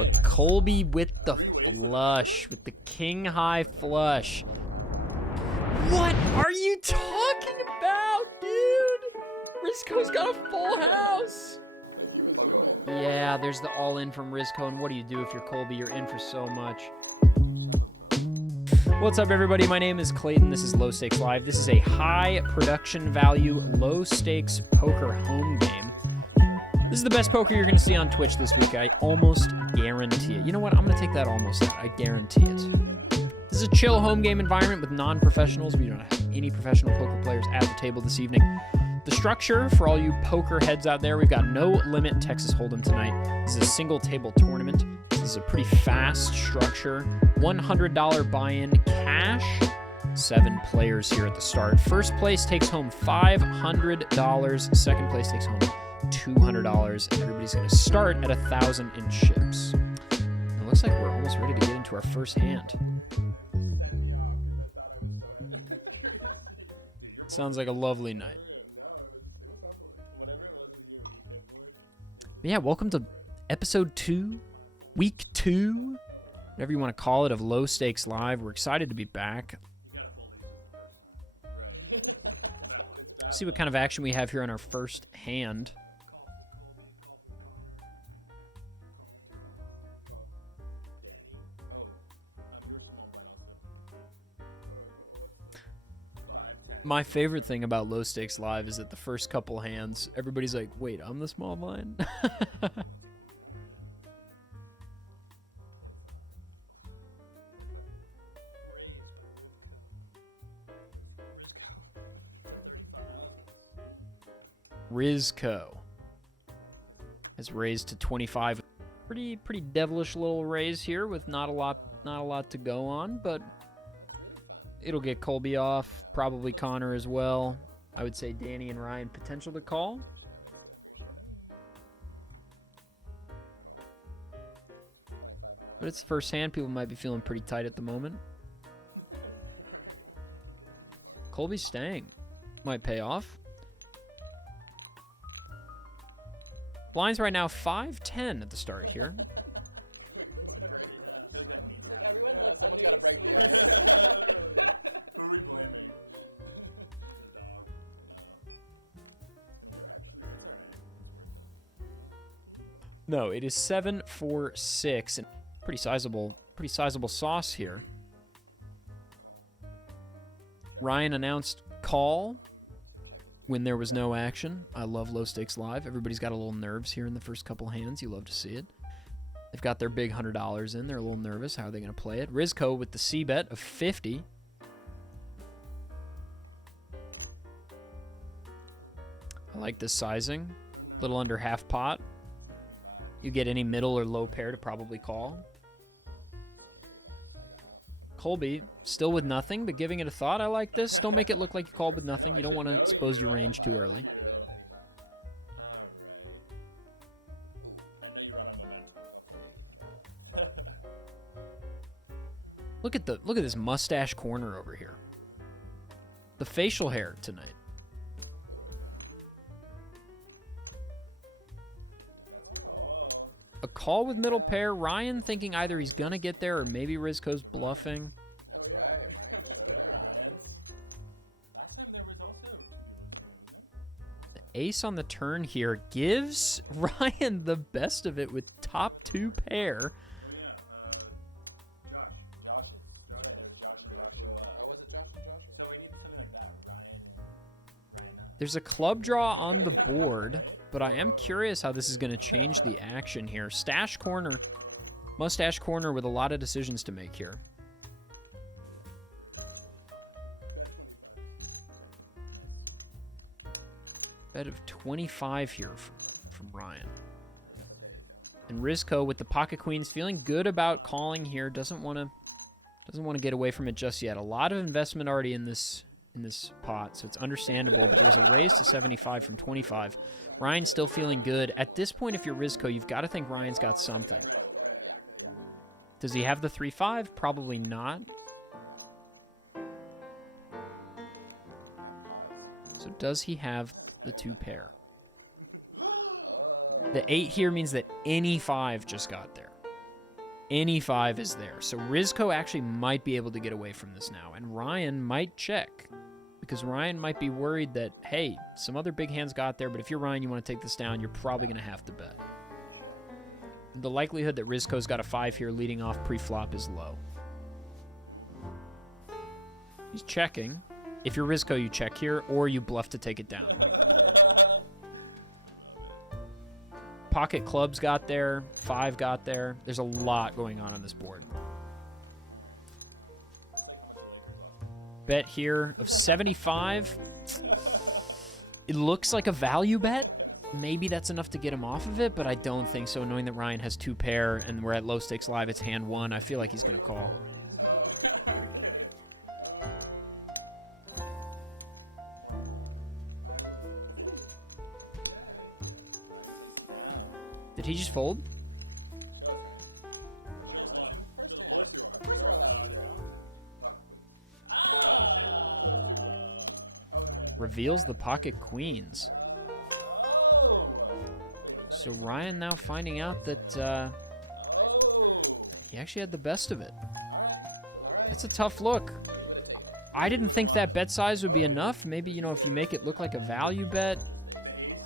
But Colby with the flush, with the king high flush. What are you talking about, dude? Rizco's got a full house. Yeah, there's the all-in from Rizco, and what do you do if you're Colby? You're in for so much. What's up, everybody? My name is Clayton. This is Low Stakes Live. This is a high production value, low stakes poker home game. This is the best poker you're going to see on Twitch this week. I almost guarantee it. You know what? I'm going to take that almost out. I guarantee it. This is a chill home game environment with non-professionals. We don't have any professional poker players at the table this evening. The structure, for all you poker heads out there, we've got no limit Texas Hold'em tonight. This is a single table tournament. This is a pretty fast structure. $100 buy-in cash. 7 players here at the start. First place takes home $500. Second place takes home $200. Everybody's going to start at 1,000 in chips. It looks like we're almost ready to get into our first hand. Sounds like a lovely night. But yeah, welcome to episode 2, week 2, whatever you want to call it, of Low Stakes Live. We're excited to be back. See what kind of action we have here on our first hand. My favorite thing about Low Stakes Live is that the first couple hands, everybody's like, wait, I'm the small blind? Rizco has raised to 25. Pretty devilish little raise here with not a lot to go on, but it'll get Colby off, probably Connor as well. I would say Danny and Ryan potential to call. But it's the first hand. People might be feeling pretty tight at the moment. Colby's staying. Might pay off. Blinds right now 5-10 at the start here. No, it is 7-4-6, and pretty sizable sauce here. Ryan announced call when there was no action. I love Low Stakes Live. Everybody's got a little nerves here in the first couple hands. You love to see it. They've got their big $100 in. They're a little nervous. How are they going to play it? Rizco with the C bet of 50. I like this sizing. A little under half pot. You get any middle or low pair to probably call. Colby, still with nothing, but giving it a thought. I like this. Don't make it look like you called with nothing. You don't want to expose your range too early. Look at this mustache corner over here. The facial hair tonight. A call with middle pair. Ryan thinking either he's going to get there or maybe Rizco's bluffing. The ace on the turn here gives Ryan the best of it with top 2 pair. There's a club draw on the board. But I am curious how this is going to change the action here. Stash corner. Mustache corner with a lot of decisions to make here. Bet of 25 here from Ryan. And Rizco with the pocket queens feeling good about calling here. Doesn't want to get away from it just yet. A lot of investment already in this pot, so it's understandable, but there's a raise to 75 from 25. Ryan's still feeling good. At this point, if you're Rizco, you've got to think Ryan's got something. Does he have the 3-5? Probably not. So does he have the 2 pair? The 8 here means that any 5 just got there. Any 5 is there. So Rizko actually might be able to get away from this now. And Ryan might check. Because Ryan might be worried that, hey, some other big hands got there, but if you're Ryan, you want to take this down, you're probably going to have to bet. The likelihood that Rizko's got a 5 here leading off pre-flop is low. He's checking. If you're Rizko, you check here, or you bluff to take it down. Pocket clubs got there. 5 got there. There's a lot going on this board. Bet here of 75. It looks like a value bet. Maybe that's enough to get him off of it, but I don't think so. Knowing that Ryan has 2 pair and we're at low stakes live, it's hand 1. I feel like he's going to call. Did he just fold? Reveals the pocket queens. So Ryan now finding out that he actually had the best of it. That's a tough look. I didn't think that bet size would be enough. Maybe, you know, if you make it look like a value bet,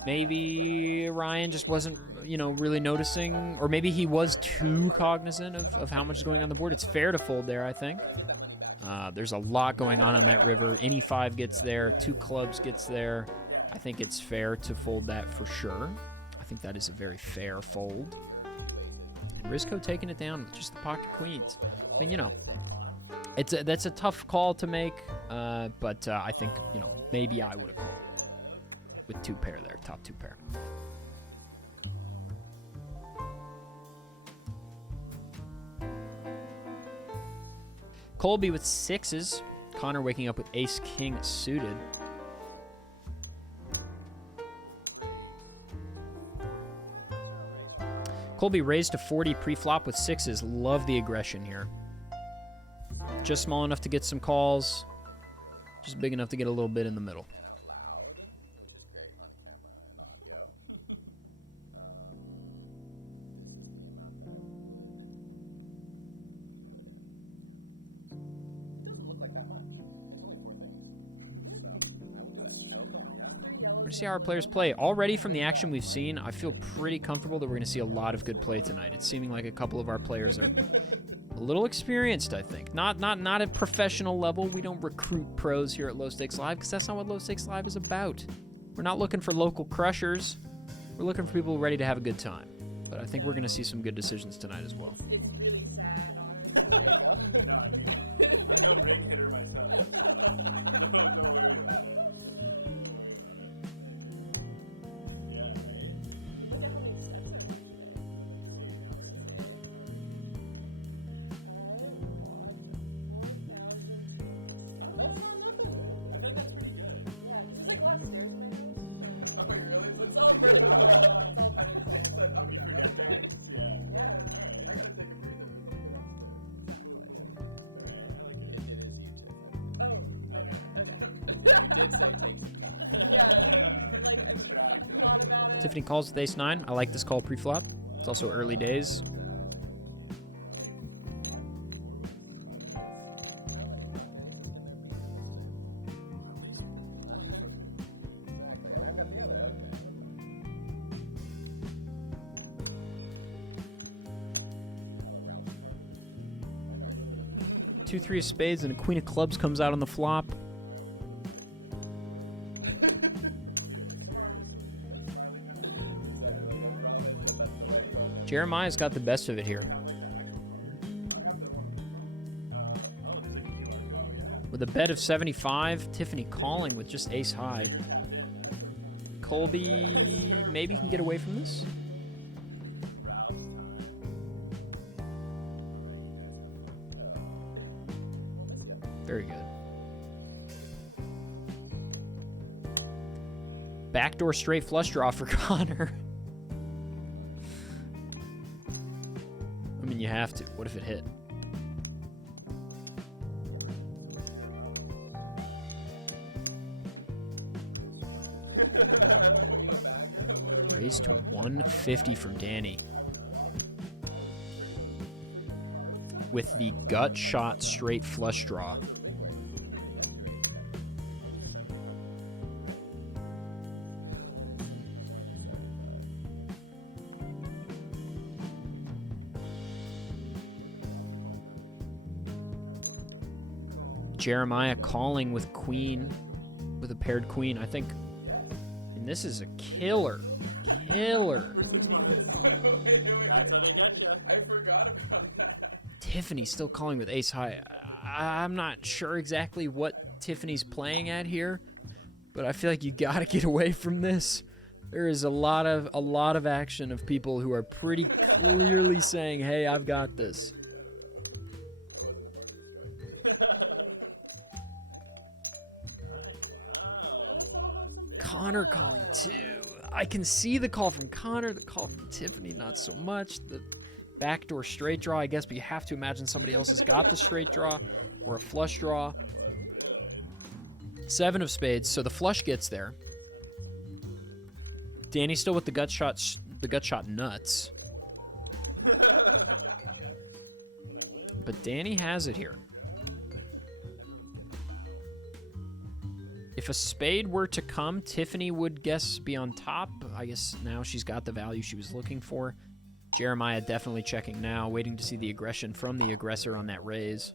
maybe Ryan just wasn't, you know, really noticing, or maybe he was too cognizant of how much is going on the board. It's fair to fold there, I think. There's a lot going on that river. Any 5 gets there. 2 clubs gets there. I think it's fair to fold that for sure. I think that is a very fair fold. And Rizko taking it down with just the pocket queens. I mean, you know, that's a tough call to make, but I think, you know, maybe I would have called with 2 pair there, top 2 pair. Colby with 6s. Connor waking up with ace-king suited. Colby raised to 40 pre-flop with 6s. Love the aggression here. Just small enough to get some calls. Just big enough to get a little bit in the middle. We're going to see how our players play. Already from the action we've seen, I feel pretty comfortable that we're going to see a lot of good play tonight. It's seeming like a couple of our players are a little experienced, I think. Not at professional level. We don't recruit pros here at Low Stakes Live because that's not what Low Stakes Live is about. We're not looking for local crushers. We're looking for people ready to have a good time. But I think we're going to see some good decisions tonight as well. Tiffany calls with ace-9. I like this call pre-flop. It's also early days. Two, 3 of spades and a queen of clubs comes out on the flop. Jeremiah's got the best of it here. With a bet of 75, Tiffany calling with just ace high. Colby maybe can get away from this. Very good. Backdoor straight flush draw for Connor. I mean, you have to. What if it hit? Raised to 150 from Danny. with the gut shot straight flush draw. Jeremiah calling with queen, with a paired queen. I think, and this is a killer. Tiffany still calling with ace high. I'm not sure exactly what Tiffany's playing at here, but I feel like you gotta get away from this. There is a lot of action of people who are pretty clearly saying, "Hey, I've got this." Connor calling too. I can see the call from Connor, the call from Tiffany, not so much. The backdoor straight draw, I guess, but you have to imagine somebody else has got the straight draw or a flush draw. 7 of spades, so the flush gets there. Danny's still with the gut shot nuts. But Danny has it here. If a spade were to come, Tiffany would be on top. I guess now she's got the value she was looking for. Jeremiah definitely checking now, waiting to see the aggression from the aggressor on that raise.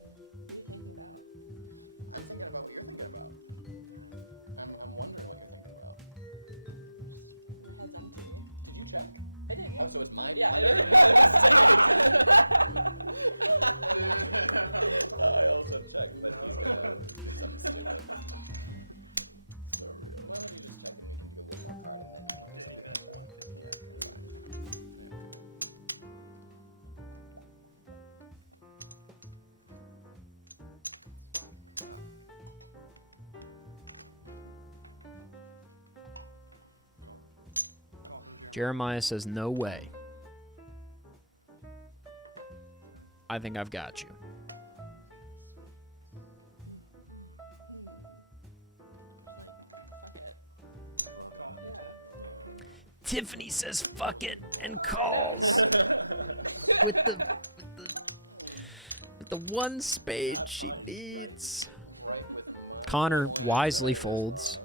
Jeremiah says, no way. I think I've got you. Tiffany says, fuck it, and calls. with the one spade she needs. Connor wisely folds,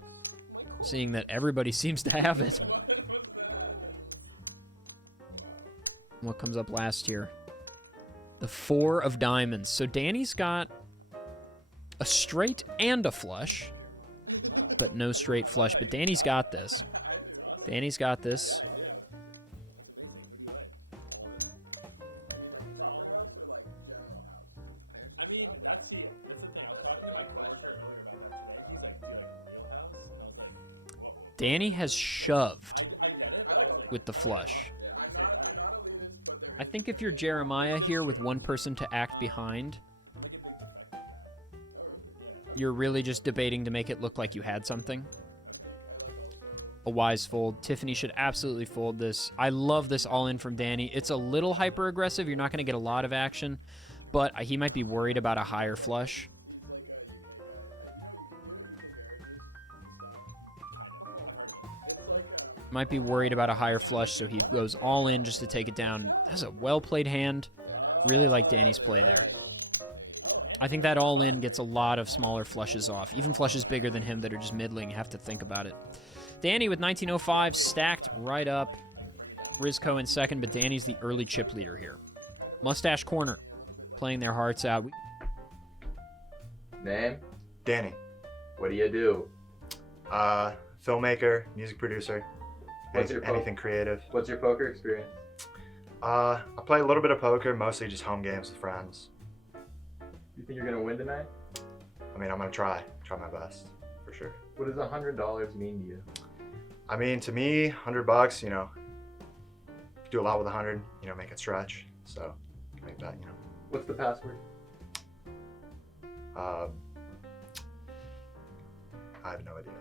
seeing that everybody seems to have it. What comes up last here? The 4 of diamonds. So Danny's got a straight and a flush, but no straight flush. But Danny's got this. Danny's got this. Danny has shoved with the flush. I think if you're Jeremiah here with one person to act behind, you're really just debating to make it look like you had something. A wise fold. Tiffany should absolutely fold this. I love this all-in from Danny. It's a little hyper-aggressive. You're not going to get a lot of action, but he might be worried about a higher flush. Might be worried about a higher flush, so he goes all in just to take it down. That's a well-played hand. Really like Danny's play there. I think that all in gets a lot of smaller flushes off. Even flushes bigger than him that are just middling. You have to think about it. Danny with 1905 stacked right up. Rizko in second, but Danny's the early chip leader here. Mustache Corner playing their hearts out. Name? Danny. What do you do? Filmmaker, music producer. Anything creative. What's your poker experience? I play a little bit of poker, mostly just home games with friends. You think you're gonna win tonight? I mean, I'm gonna try my best, for sure. What does $100 mean to you? I mean, to me, $100, you know, you can do a lot with 100, you know, make it stretch. So, make that, you know. What's the password? I have no idea.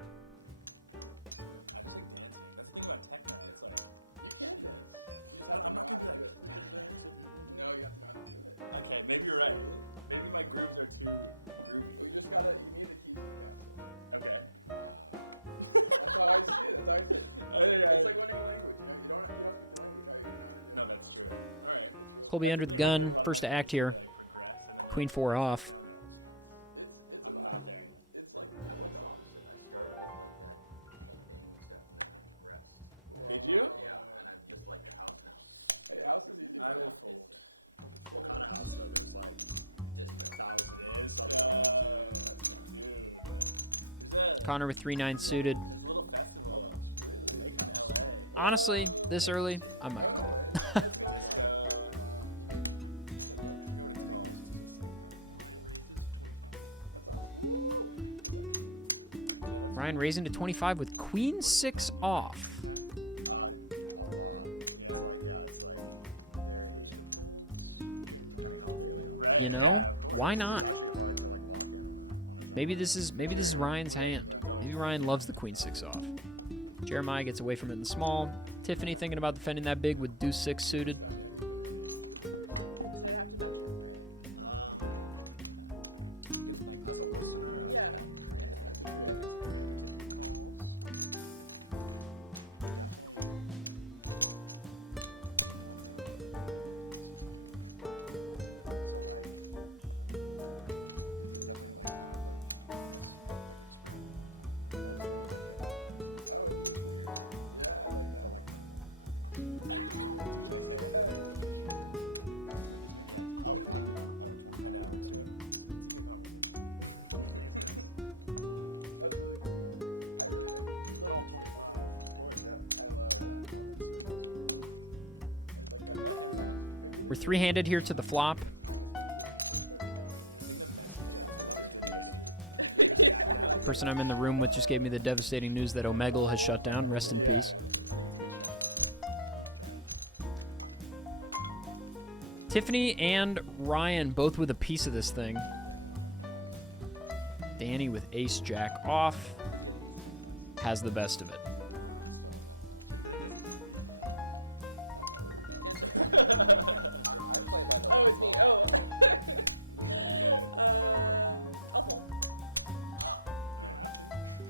Colby under the gun, first to act here. Queen 4 off. Connor with 3-9 suited. Honestly, this early, I might call. Ryan raising to 25 with Queen 6 off. You know, why not? Maybe this is Ryan's hand. Maybe Ryan loves the Queen 6 off. Jeremiah gets away from it in the small. Tiffany thinking about defending that big with Deuce 6 suited. We're three-handed here to the flop. Person I'm in the room with just gave me the devastating news that Omegle has shut down. Rest in peace. Tiffany and Ryan both with a piece of this thing. Danny with ace jack off has the best of it.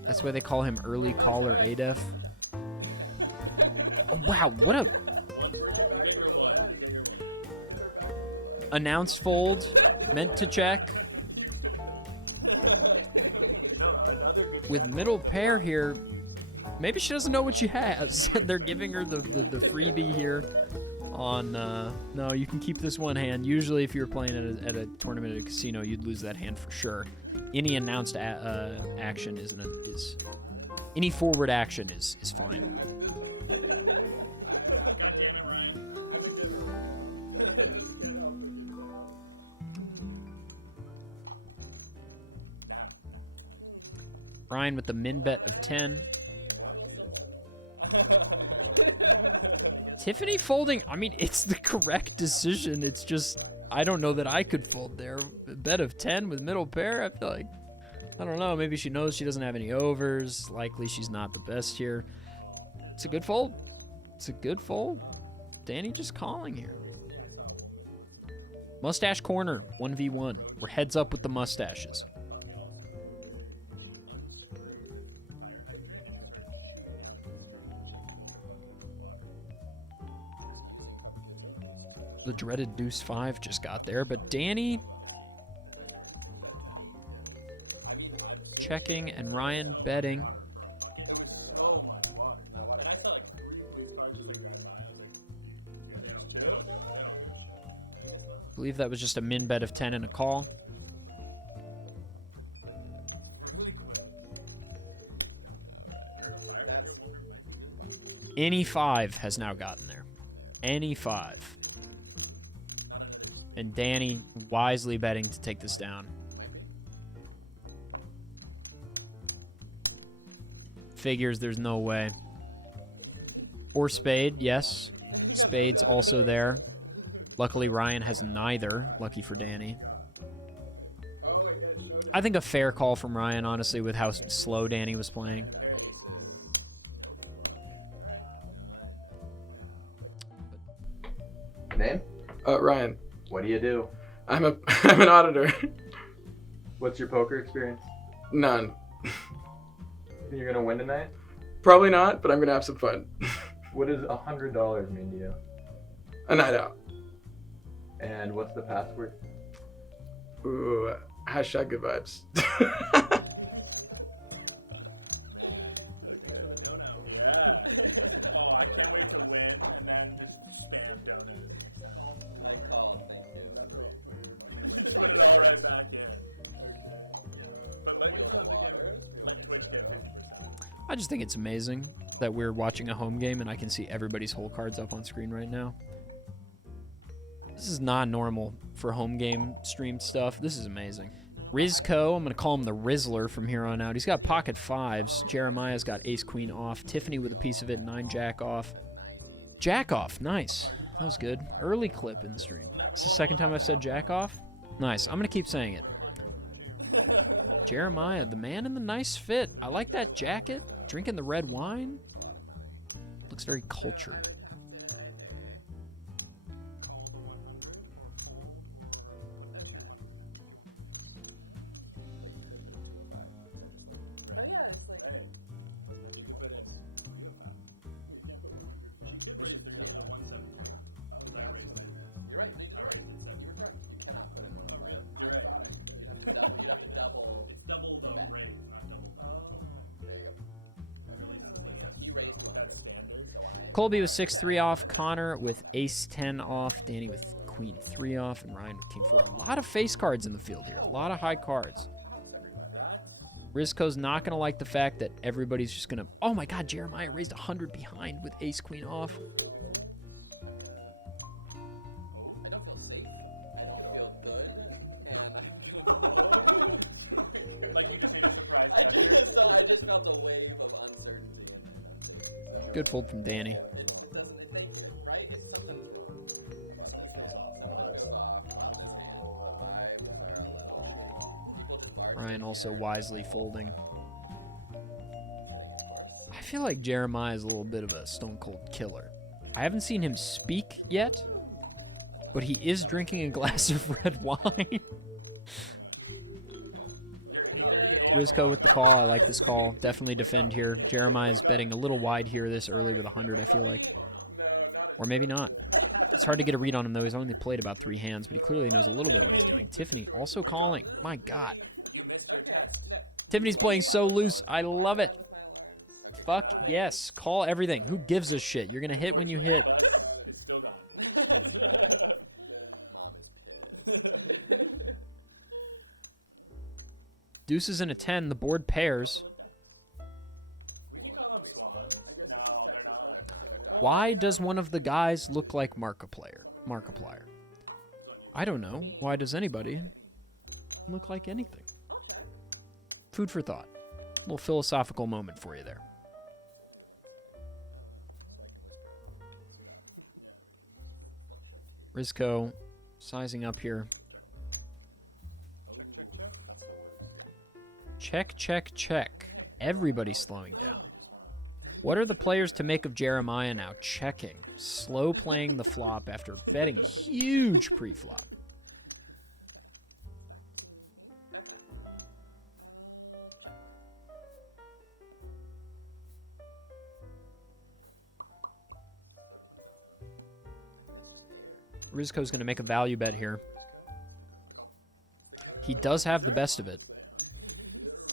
That's why they call him early caller ADEF. Oh, wow, what a... Announced fold, meant to check. With middle pair here, maybe she doesn't know what she has. They're giving her the freebie here on... no, you can keep this one hand. Usually if you were playing at a tournament at a casino, you'd lose that hand for sure. Any announced action is any forward action is fine. Ryan with the min bet of 10. Tiffany folding. I mean, it's the correct decision. It's just, I don't know that I could fold there. A bet of 10 with middle pair, I feel like, I don't know. Maybe she knows she doesn't have any overs. Likely she's not the best here. It's a good fold. It's a good fold. Danny just calling here. Mustache corner, 1v1. We're heads up with the mustaches. The dreaded deuce 5 just got there, but Danny checking and Ryan betting. I believe that was just a min bet of 10 and a call. Any 5 has now gotten there. Any 5. And Danny wisely betting to take this down. Figures there's no way. Or spade, yes. Spade's also there. Luckily, Ryan has neither. Lucky for Danny. I think a fair call from Ryan, honestly, with how slow Danny was playing. Name? Ryan. What do you do? I'm an auditor. What's your poker experience? None. You think you're gonna win tonight? Probably not, but I'm gonna have some fun. What does $100 mean to you? A night out. And what's the password? Ooh, hashtag good vibes. Oh, I can't wait to win and then just spam donut. Just put it all right back in. But let Twitch get 50%. I just think it's amazing that we're watching a home game and I can see everybody's whole cards up on screen right now. This is not normal for home game streamed stuff. This is amazing. Rizco, I'm going to call him the Rizzler from here on out. He's got pocket fives. Jeremiah's got ace queen off. Tiffany with a piece of it, 9 jack off. Jack off, nice. That was good. Early clip in the stream. It's the second time I've said jack off. Nice, I'm going to keep saying it. Jeremiah, the man in the nice fit. I like that jacket. Drinking the red wine. Looks very cultured. Colby with 6-3 off, Connor with ace-10 off, Danny with queen-3 off, and Ryan with king-4. A lot of face cards in the field here. A lot of high cards. Rizco's not going to like the fact that everybody's just going to... Oh my god, Jeremiah raised 100 behind with ace-queen off. Good fold from Danny. Ryan also wisely folding. I feel like Jeremiah is a little bit of a stone cold killer. I haven't seen him speak yet, but he is drinking a glass of red wine. Rizco with the call. I like this call. Definitely defend here. Jeremiah's betting a little wide here this early with 100, I feel like. Or maybe not. It's hard to get a read on him, though. He's only played about 3 hands, but he clearly knows a little bit what he's doing. Tiffany also calling. My god. Tiffany's playing so loose. I love it. Fuck yes. Call everything. Who gives a shit? You're going to hit when you hit. Deuces and a 10. The board pairs. Why does one of the guys look like Markiplier? I don't know. Why does anybody look like anything? Food for thought. A little philosophical moment for you there. Rizco sizing up here. Check, check, check. Everybody's slowing down. What are the players to make of Jeremiah now? Checking. Slow playing the flop after betting huge pre-flop. Rizco's going to make a value bet here. He does have the best of it.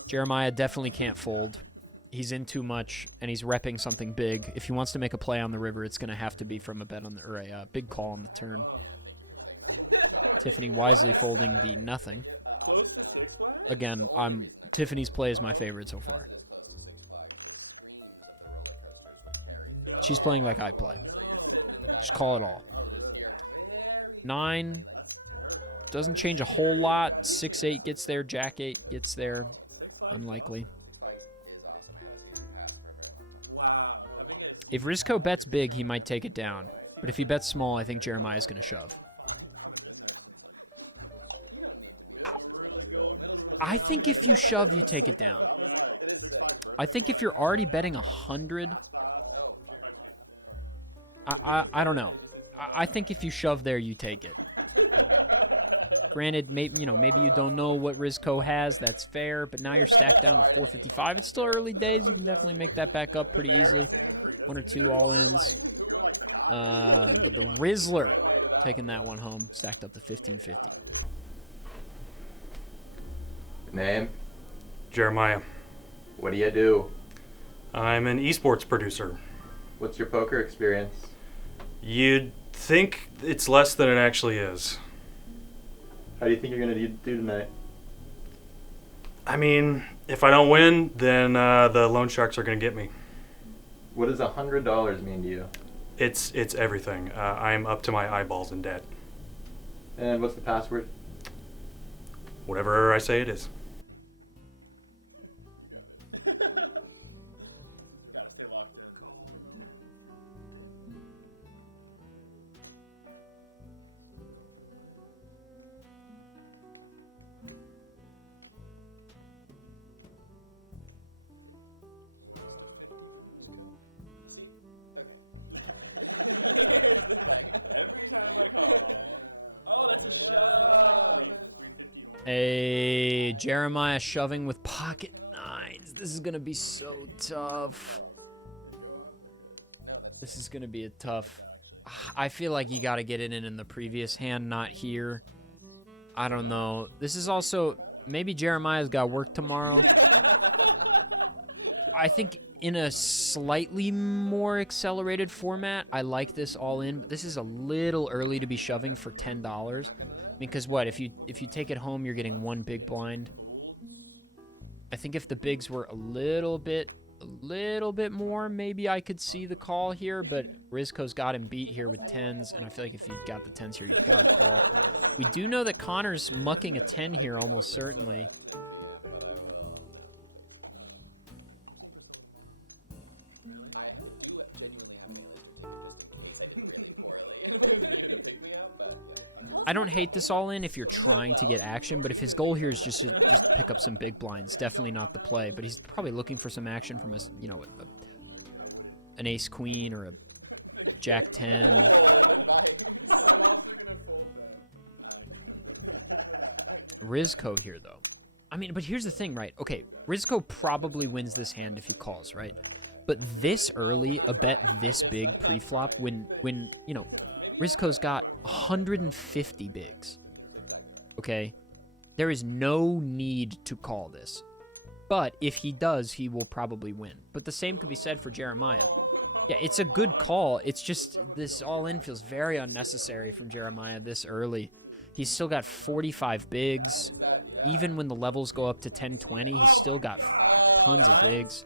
Jeremiah definitely can't fold. He's in too much, and he's repping something big. If he wants to make a play on the river, it's going to have to be from a bet on the, or a big call on the turn. Tiffany wisely folding the nothing. Again, Tiffany's play is my favorite so far. She's playing like I play. Just call it all. 9 doesn't change a whole lot. 6-8 gets there. Jack-8 gets there. Unlikely. If Rizco bets big, he might take it down. But if he bets small, I think Jeremiah's going to shove. I think if you shove, you take it down. I think if you're already betting 100... I don't know. I think if you shove there, you take it. Granted, maybe you don't know what Rizco has. That's fair. But now you're stacked down to 455. It's still early days. You can definitely make that back up pretty easily. 1 or 2 all-ins. But the Rizzler taking that one home, stacked up to 1550. Name? Jeremiah. What do you do? I'm an esports producer. What's your poker experience? You'd think it's less than it actually is. How do you think you're gonna do tonight? I mean, if I don't win, then the loan sharks are going to get me. What does $100 mean to you? It's everything. I'm up to my eyeballs in debt. And what's the password? Whatever I say it is. Hey, Jeremiah shoving with pocket nines. This is going to be so tough. This is going to be a tough. I feel like you got to get it in the previous hand, not here. I don't know. This is also, maybe Jeremiah's got work tomorrow. I think in a slightly more accelerated format, I like this all in, but this is a little early to be shoving for $10. Because what, if you take it home, you're getting one big blind. I think if the bigs were a little bit more, maybe I could see the call here, but Rizko's got him beat here with 10s, and I feel like if you've got the 10s here, you've got to call. We do know that Connor's mucking a 10 here almost certainly. I don't hate this all in if you're trying to get action, but if his goal here is just to pick up some big blinds, definitely not the play. But he's probably looking for some action from an ace queen or a jack 10. Rizko here though. I mean, but here's the thing, right? Okay, Rizko probably wins this hand if he calls, right? But this early, a bet this big pre-flop when you know, Rizko's got 150 bigs, okay? There is no need to call this. But if he does, he will probably win. But the same could be said for Jeremiah. Yeah, it's a good call. It's just this all-in feels very unnecessary from Jeremiah this early. He's still got 45 bigs. Even when the levels go up to 10-20, he's still got tons of bigs.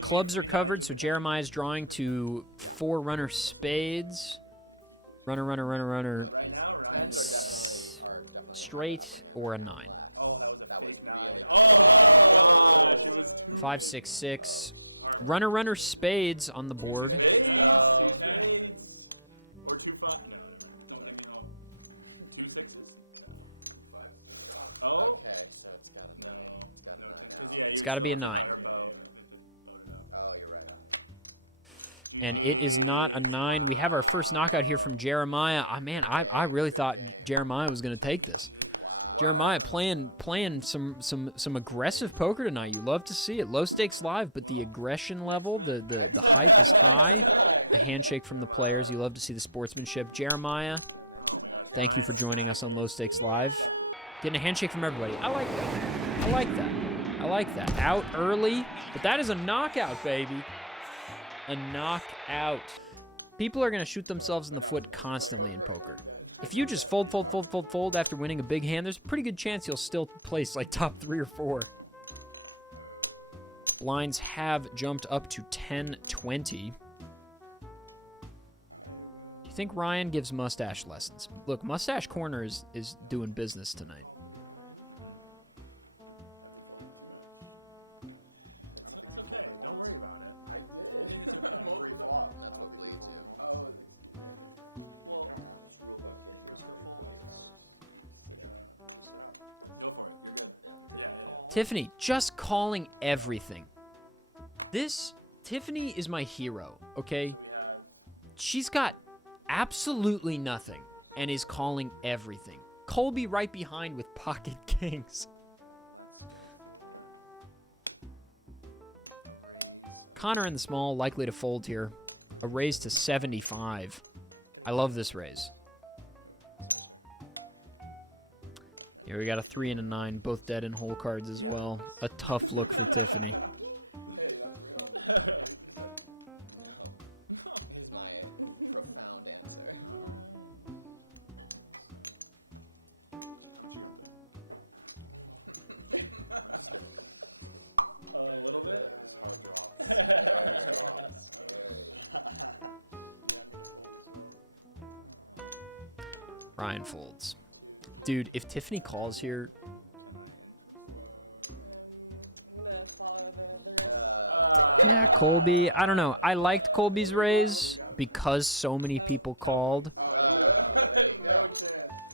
Clubs are covered, so Jeremiah's drawing to 4 runner spades. Runner. Straight or a 9. 5, 6, 6. Runner spades on the board. It's got to be a 9. And it is not a 9. We have our first knockout here from Jeremiah. Oh, man, I really thought Jeremiah was going to take this. Jeremiah playing some aggressive poker tonight. You love to see it. Low stakes live, but the aggression level, the hype is high. A handshake from the players. You love to see the sportsmanship. Jeremiah, thank you for joining us on Low Stakes Live. Getting a handshake from everybody. I like that. Out early, but that is a knockout, baby. A knockout. People are going to shoot themselves in the foot constantly in poker. If you just fold after winning a big hand, there's a pretty good chance you'll still place like top 3 or 4. Blinds have jumped up to 10-20. Do you think Ryan gives Mustache lessons? Look, Mustache Corner is doing business tonight. Tiffany, just calling everything. Tiffany is my hero, okay? She's got absolutely nothing. and is calling everything. Colby right behind with pocket kings. Connor in the small, likely to fold here. A raise to 75. I love this raise. Here we got a 3 and a 9, both dead in hole cards as well. A tough look for Tiffany. Ryan folds. Dude, if Tiffany calls here... Yeah, Colby. I don't know. I liked Colby's raise because so many people called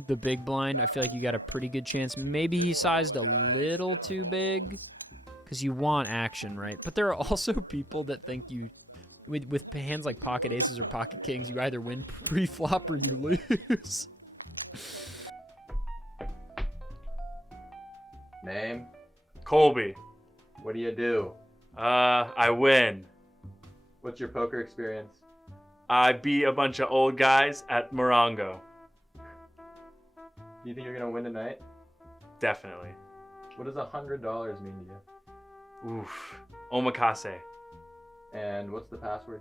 the big blind. I feel like you got a pretty good chance. Maybe he sized a little too big because you want action, right? But there are also people that think you... With hands like pocket aces or pocket kings, you either win pre-flop or you lose. Name? Colby. What do you do? I win. What's your poker experience? I beat a bunch of old guys at Morongo. Do you think you're gonna win tonight? Definitely. What does $100 mean to you? Oof. Omakase. And what's the password?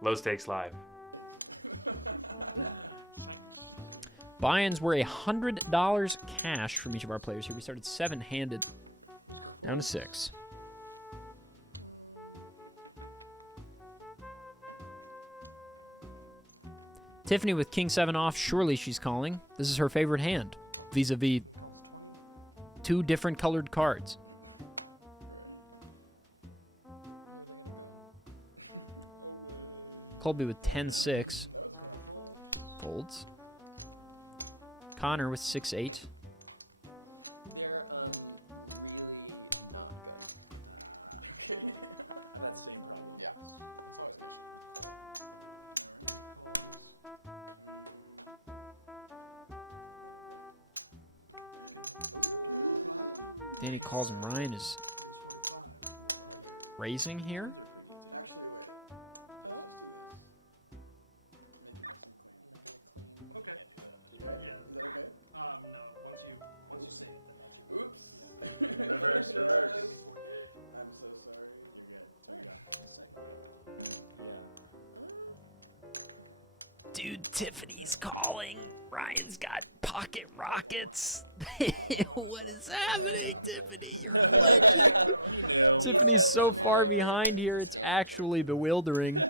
Low stakes live. Buy-ins were $100 cash from each of our players here. We started 7-handed, down to 6. Tiffany with King 7 off. Surely she's calling. This is her favorite hand, vis-a-vis 2 different colored cards. Colby with 10-6. Folds. Connor with 6-8. Danny calls him. Ryan is raising here. Dude, Tiffany's calling. Ryan's got pocket rockets. What is happening, Tiffany? You're a legend. Tiffany's so far behind here, it's actually bewildering.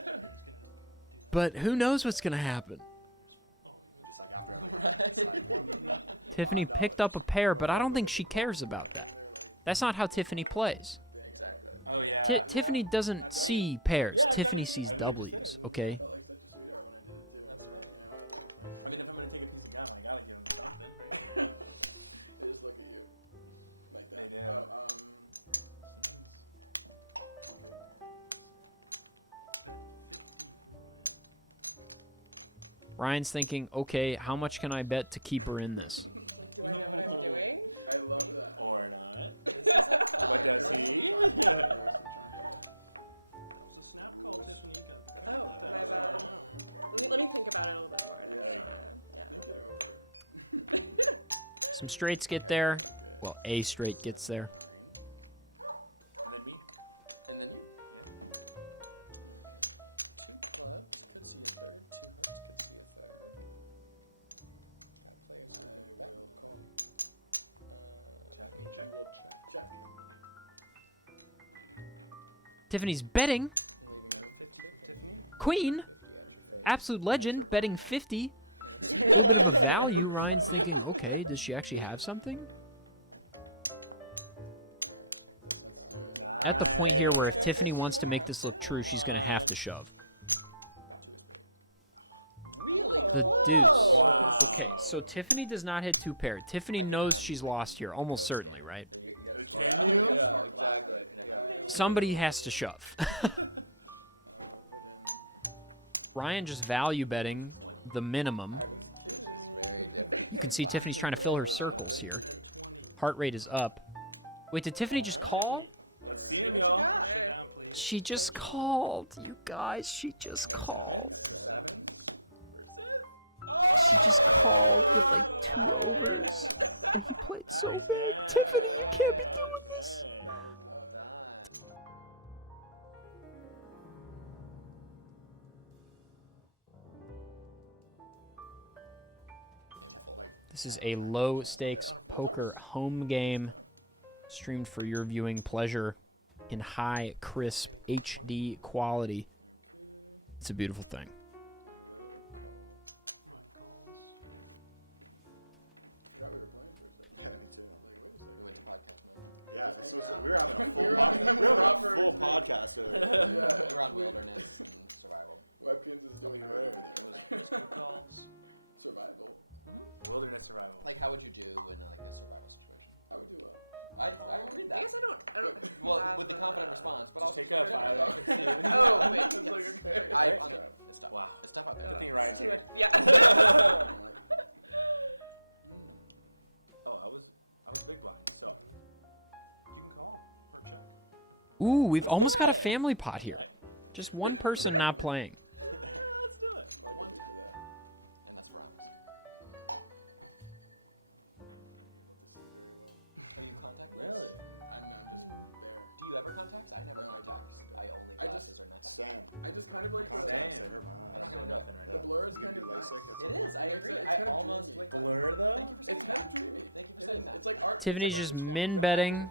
But who knows what's going to happen? Tiffany picked up a pair, but I don't think she cares about that. That's not how Tiffany plays. Tiffany doesn't see pairs. Tiffany sees W's, okay? Ryan's thinking, okay, how much can I bet to keep her in this? Some straights get there. Well, a straight gets there. Tiffany's betting. Queen. Absolute legend. Betting 50. A little bit of a value. Ryan's thinking, okay, does she actually have something? At the point here where if Tiffany wants to make this look true, she's going to have to shove. The deuce. Okay, so Tiffany does not hit 2 pair. Tiffany knows she's lost here, almost certainly, right? Somebody has to shove. Ryan just value betting the minimum. You can see Tiffany's trying to fill her circles here. Heart rate is up. Wait, did Tiffany just call? She just called, you guys. She just called. She just called with like 2 overs. And he played so big. Tiffany, you can't be doing this. This is a low-stakes poker home game streamed for your viewing pleasure in high, crisp HD quality. It's a beautiful thing. Like, how would you do in like a survival situation? I read that. I guess I don't. Well, with the confident response, but I'll take a file. Oh, wait. It's tough out there. I think right here. Yeah. I'm a big one, so. Ooh, we've almost got a family pot here. Just one person not playing. Tiffany's just min betting.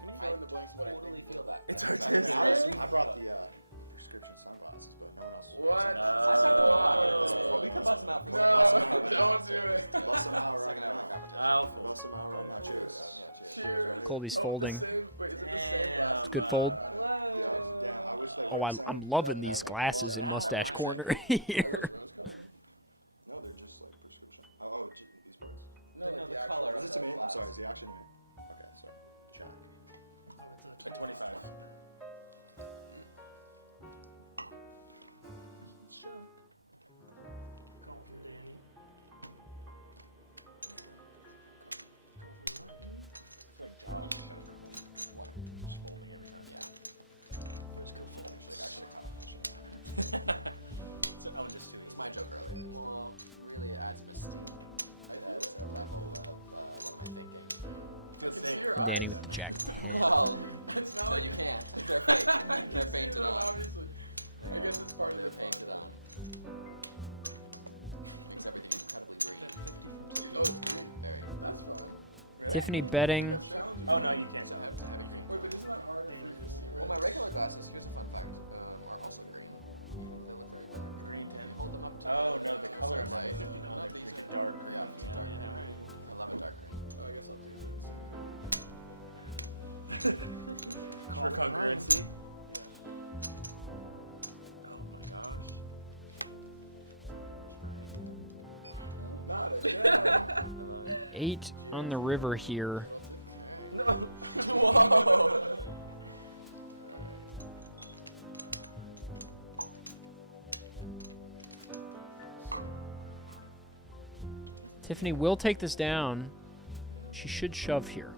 Colby's folding. It's a good fold. Oh, I'm loving these glasses in Mustache Corner here. Danny with the Jack 10. Tiffany betting. An 8 on the river here. Tiffany will take this down. She should shove here.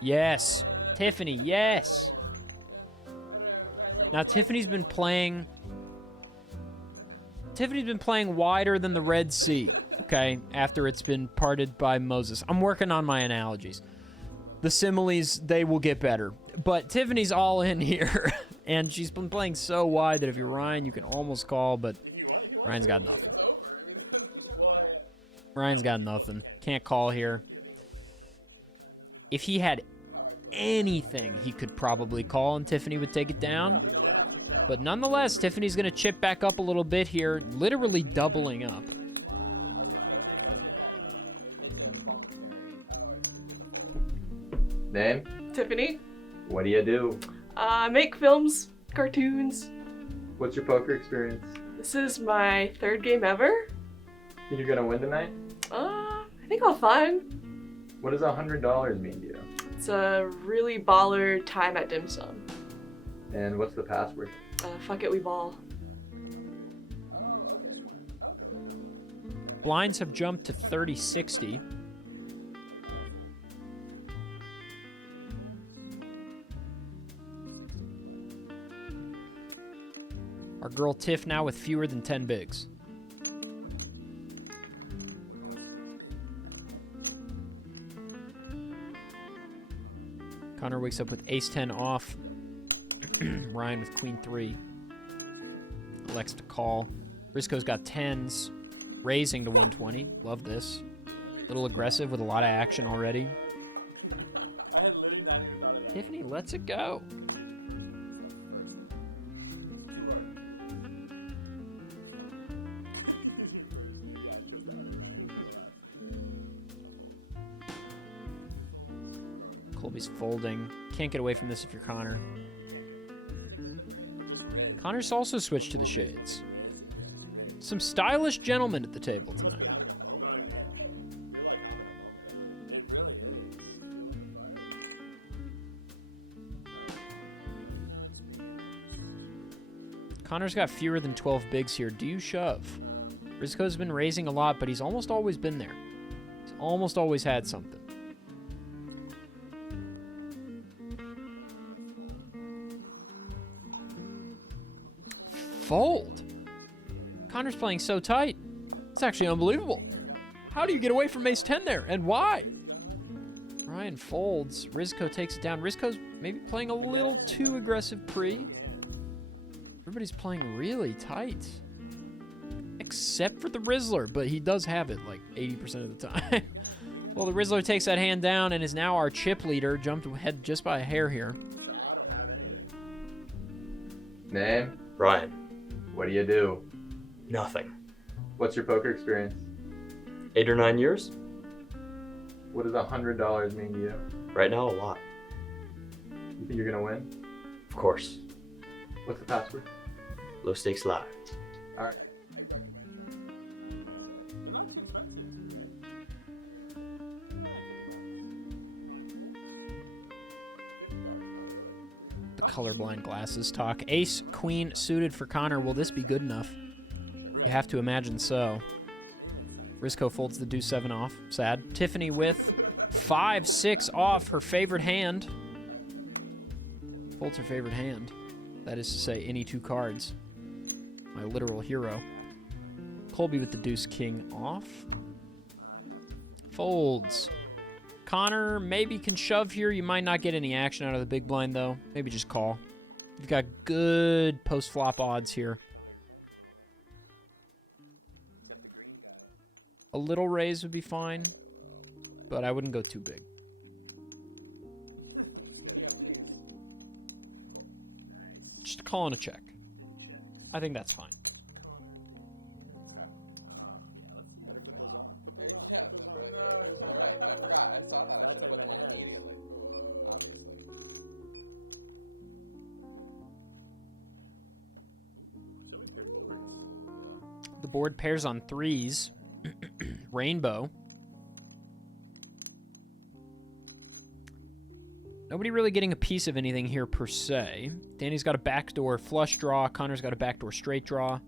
Yes. Tiffany, yes. Now Tiffany's been playing wider than the Red Sea, okay, after it's been parted by Moses. I'm working on my analogies. The similes, they will get better. But Tiffany's all in here, and she's been playing so wide that if you're Ryan, you can almost call, but Ryan's got nothing. Ryan's got nothing. Can't call here. If he had anything, he could probably call, and Tiffany would take it down. But nonetheless, Tiffany's going to chip back up a little bit here, literally doubling up. Name? Tiffany. What do you do? Make films, cartoons. What's your poker experience? This is my 3rd game ever. Think you're gonna win tonight? I think I'll find. What does $100 mean to you? It's a really baller time at dim sum. And what's the password? Fuck it, we ball. Blinds have jumped to 30-60. Our girl Tiff now with fewer than 10 bigs. Connor wakes up with ace-10 off. Ryan with queen-3. Elects to call. Risco's got 10s. Raising to 120. Love this. A little aggressive with a lot of action already. Tiffany lets it go. Colby's folding. Can't get away from this if you're Connor. Connor's also switched to the shades. Some stylish gentlemen at the table tonight. Connor's got fewer than 12 bigs here. Do you shove? Rizco's been raising a lot, but he's almost always been there. He's almost always had something. Fold. Connor's playing so tight. It's actually unbelievable. How do you get away from ace-10 there, and why? Ryan folds. Rizco takes it down. Rizco's maybe playing a little too aggressive pre. Everybody's playing really tight. Except for the Rizzler, but he does have it like 80% of the time. Well, the Rizzler takes that hand down and is now our chip leader. Jumped ahead just by a hair here. Name? Ryan. What do you do? Nothing. What's your poker experience? 8 or 9 years? What does $100 mean to you? Right now, a lot. You think you're gonna win? Of course. What's the password? Low stakes live. All right. The colorblind glasses talk. Ace, queen suited for Connor. Will this be good enough? You have to imagine so. Risco folds the deuce 7 off. Sad. Tiffany with 5-6 off, her favorite hand. Folds her favorite hand. That is to say, any 2 cards. My literal hero. Colby with the deuce king off. Folds. Connor maybe can shove here. You might not get any action out of the big blind, though. Maybe just call. You've got good post-flop odds here. A little raise would be fine, but I wouldn't go too big. Just calling a check. I think that's fine. The board pairs on 3s. Rainbow. Nobody really getting a piece of anything here per se. Danny's got a backdoor flush draw. Connor's got a backdoor straight draw.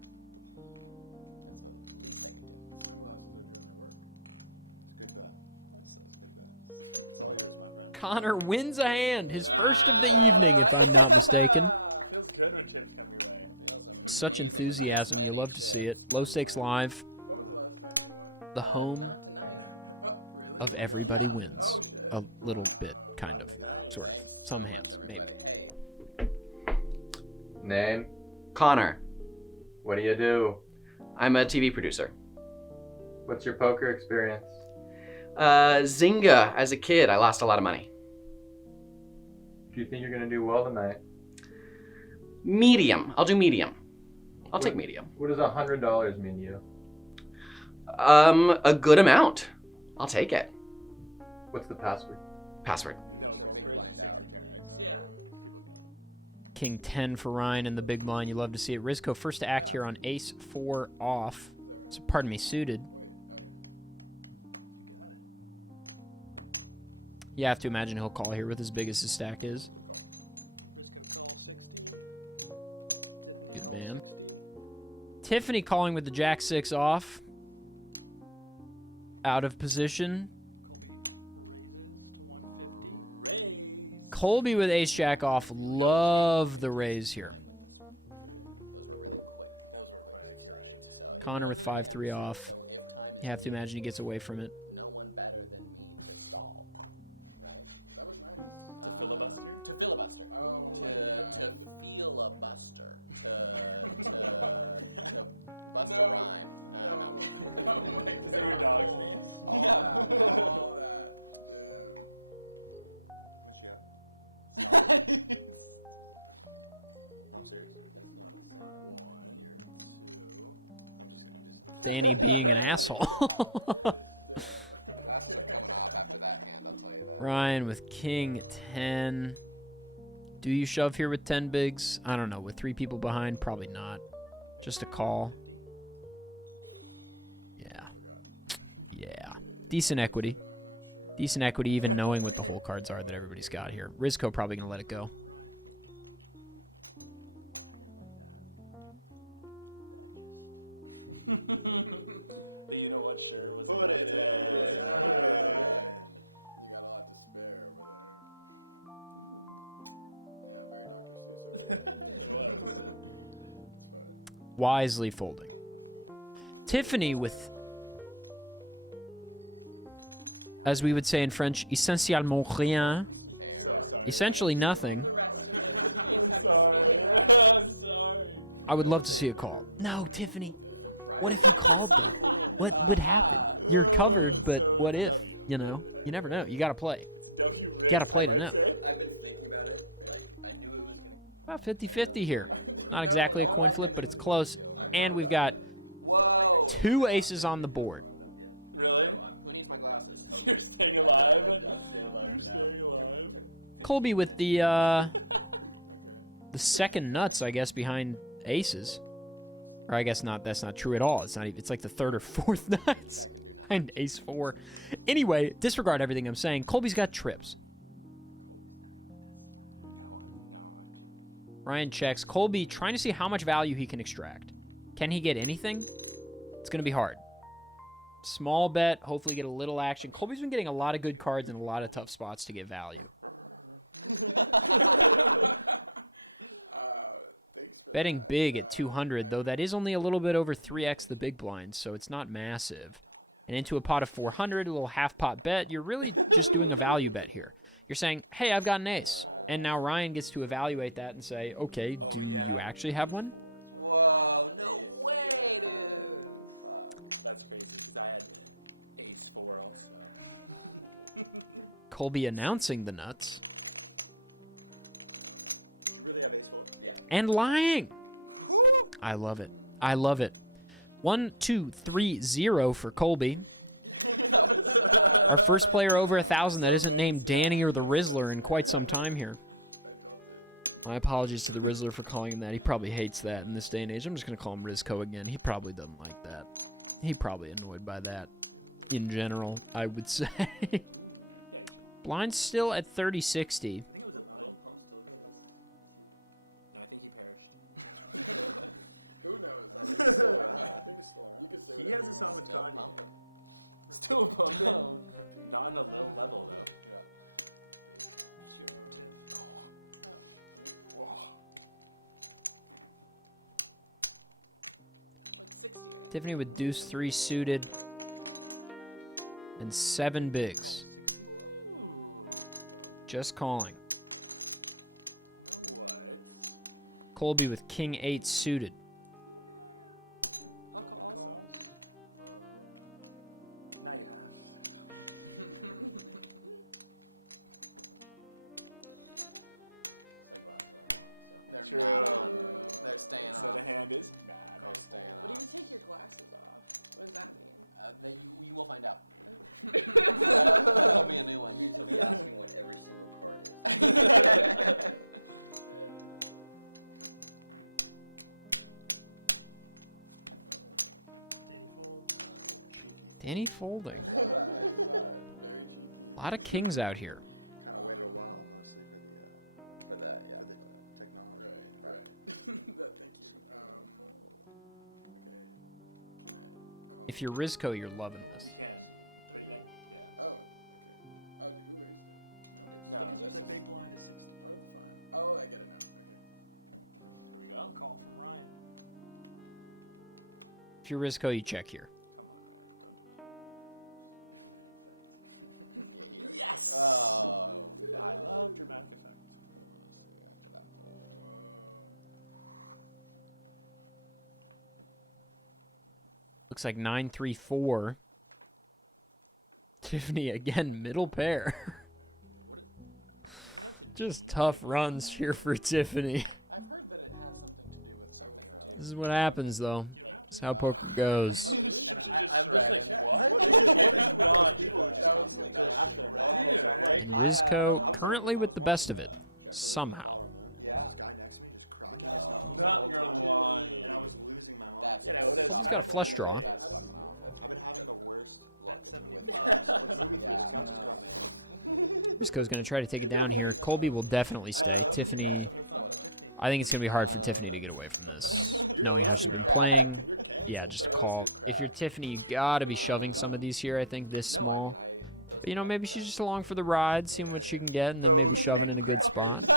Connor wins a hand, his first of the evening, if I'm not mistaken. Such enthusiasm, you love to see it. Low Stakes Live. The home of everybody wins. A little bit, kind of, sort of. Some hands, maybe. Name? Connor. What do you do? I'm a TV producer. What's your poker experience? Zynga. As a kid, I lost a lot of money. Do you think you're gonna do well tonight? Medium. I'll do medium. I'll take medium. What does $100 mean to you? A good amount. I'll take it. What's the password? Password. King 10 for Ryan in the big blind. You love to see it. Rizco first to act here on ace 4 off. So, pardon me, suited. You have to imagine he'll call here with as big as his stack is. Good man. Tiffany calling with the Jack-6 off. Out of position. Colby with Ace-Jack off. Love the raise here. Connor with 5-3 off. You have to imagine he gets away from it. Danny being an asshole. Ryan with King 10. Do you shove here with 10 bigs? I don't know. With 3 people behind, probably not. Just a call. Yeah. Yeah. Decent equity. Decent equity, even knowing what the whole cards are that everybody's got here. Rizco probably going to let it go. Wisely folding. Tiffany with, as we would say in French, essentiellement rien. Essentially nothing. I would love to see a call. No, Tiffany. What if you called, though? What would happen? You're covered, but what if? You know? You never know. You got to play. You got to play to know. About 50-50 here. Not exactly a coin flip, but it's close. And we've got 2 aces on the board. Really? Who needs my glasses? You're staying alive? You're staying alive? Colby with the second nuts, I guess, behind aces. Or I guess not. That's not true at all. It's not even. It's like the 3rd or 4th nuts behind ace 4. Anyway, disregard everything I'm saying. Colby's got trips. Ryan checks. Colby trying to see how much value he can extract. Can he get anything? It's going to be hard. Small bet. Hopefully get a little action. Colby's been getting a lot of good cards in a lot of tough spots to get value. Betting big at 200, though that is only a little bit over 3x the big blind, so it's not massive. And into a pot of 400, a little half pot bet, you're really just doing a value bet here. You're saying, hey, I've got an ace. And now Ryan gets to evaluate that and say, okay, do you actually have one? Whoa, no way, dude. That's crazy, because I had ace 4 also. Colby announcing the nuts. And lying. I love it. I love it. 1, 2, 3, 0 for Colby. Our first player over 1,000 that isn't named Danny or the Rizzler in quite some time here. My apologies to the Rizzler for calling him that. He probably hates that in this day and age. I'm just going to call him Rizco again. He probably doesn't like that. He probably annoyed by that in general, I would say. Blind's still at 30-60. Tiffany with deuce 3 suited and 7 bigs. Just calling. Colby with king 8 suited. Danny folding. A lot of kings out here. If you're Rizko, you're loving this. If you're Rizko, you check here. Looks like 9-3-4. Tiffany again, middle pair. Just tough runs here for Tiffany. This is what happens, though. This is how poker goes. And Rizko currently with the best of it, somehow. Colby's got a flush draw. Rizko's going to try to take it down here. Colby will definitely stay. Tiffany, I think it's going to be hard for Tiffany to get away from this. Knowing how she's been playing, yeah, just a call. If you're Tiffany, you got to be shoving some of these here, I think, this small. But, you know, maybe she's just along for the ride, seeing what she can get, and then maybe shoving in a good spot.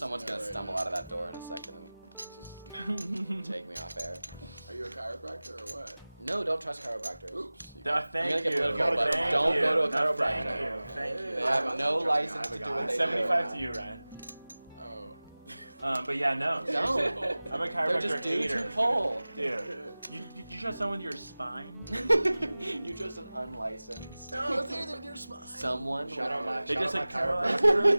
Someone's gonna stumble out of that door in a second. Take me on a bear. Are you a chiropractor or what? No, don't trust chiropractors. Thank you. Don't go to a chiropractor. They have no license to do what they do. 75 to you, Ryan. But yeah, no. No. I'm a They're chiropractor just dudes either. who pull. Dude, did you show someone your spine? You just unlicensed. No, someone. They just like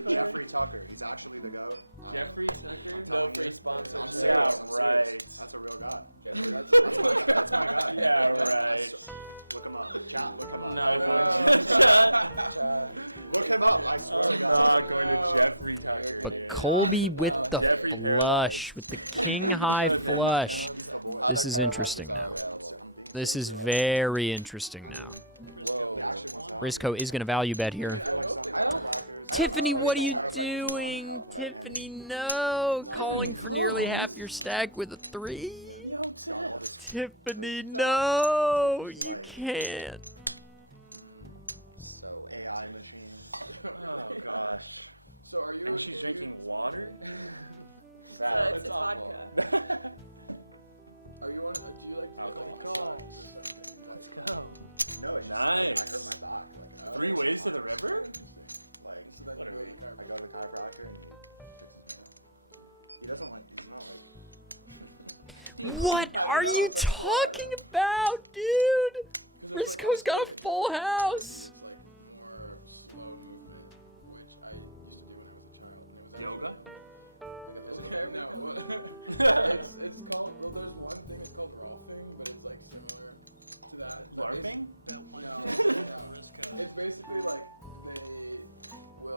Jeffrey Tucker. He's actually the goat. Jeffrey Tucker. No free sponsors. Yeah, right. That's a real guy. Yeah, right. Look him up. Chat, look him up. Look him up. I swear to God. Going to Jeffrey Tucker. But Colby with the flush, with the king-high flush. This is interesting now. This is very interesting now. Rizko is going to value bet here. Tiffany, what are you doing? Tiffany, no. Calling for nearly half your stack with a 3. Tiffany, no. You can't. So AI machine. Oh gosh. So are you? And she's drinking water? It's vodka. Are you one of the? Do you like alcohol? Nice. 3 ways to the river? What are you talking about, dude? Rizko's got a full house.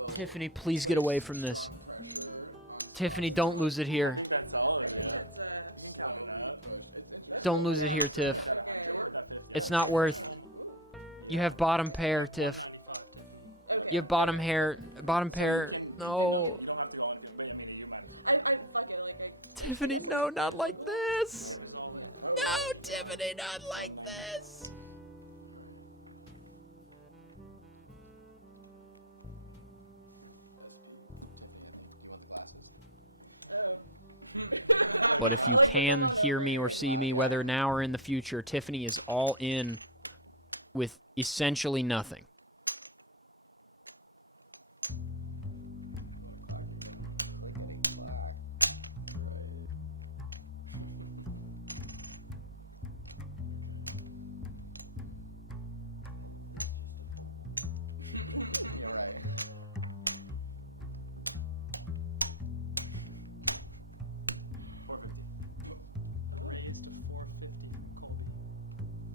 Tiffany, please get away from this. Tiffany, don't lose it here. That's all, yeah. Don't lose it here, Tiff. It's not worth. You have bottom pair, Tiff. You have bottom pair. No. Don't have to go into it, but I mean, you might. I fuck it, like Tiffany, no, not like this. No, Tiffany, not like this. But if you can hear me or see me, whether now or in the future, Tiffany is all in with essentially nothing.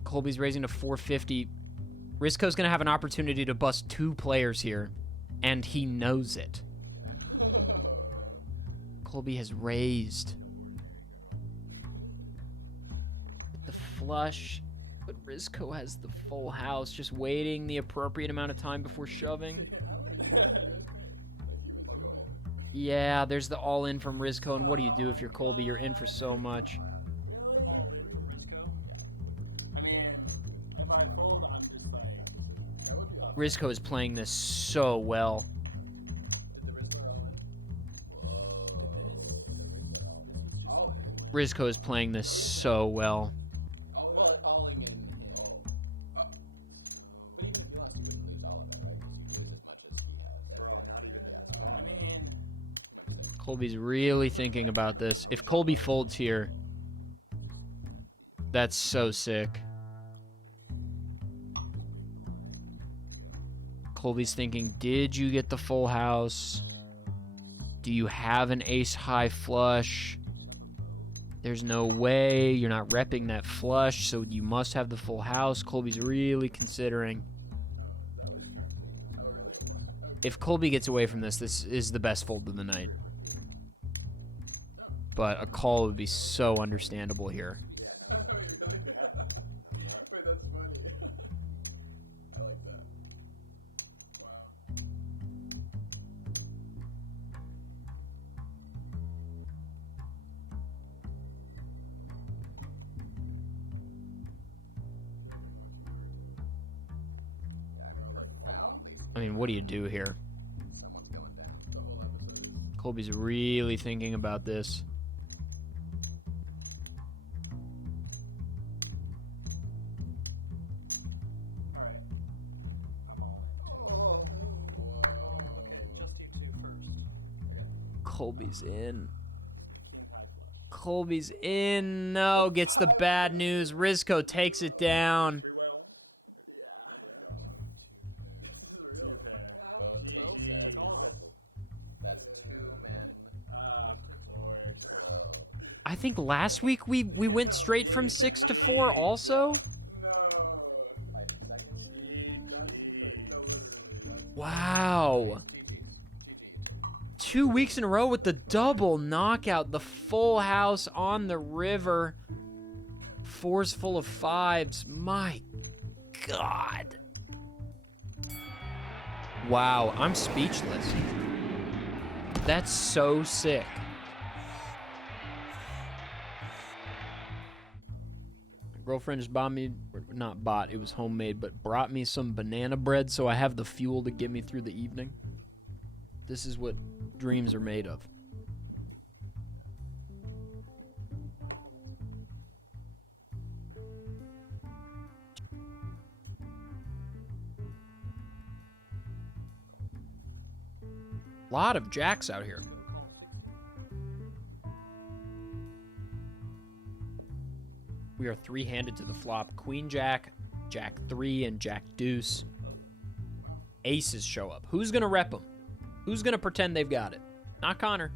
Colby's raising to 450. Rizko's going to have an opportunity to bust 2 players here, and he knows it. Colby has raised. With the flush, but Rizko has the full house, just waiting the appropriate amount of time before shoving. Yeah, there's the all-in from Rizko, and what do you do if you're Colby? You're in for so much. I mean, if I fold, I'm just like. Rizko is playing this so well. Rizko is playing this so well. Well, all in. But even if he wants to lose all of it, right? You lose as much as he has. Colby's really thinking about this. If Colby folds here, that's so sick. Colby's thinking, did you get the full house? Do you have an ace high flush? There's no way. You're not repping that flush, so you must have the full house. Colby's really considering. If Colby gets away from this, this is the best fold of the night. But a call would be so understandable here. I mean, what do you do here? Colby's really thinking about this. Colby's in. Colby's in. No, gets the bad news. Rizko takes it down. I think last week we went straight from 6 to 4 also. Wow. 2 weeks in a row with the double knockout, the full house on the river. 4s full of 5s. My God. Wow, I'm speechless. That's so sick. My girlfriend just bought me, not bought, it was homemade, but brought me some banana bread so I have the fuel to get me through the evening. This is what dreams are made of. Lot of jacks out here. We are three-handed to the flop. Queen Jack, Jack 3, and Jack Deuce. Aces show up. Who's gonna rep them? Who's gonna pretend they've got it? Not Connor.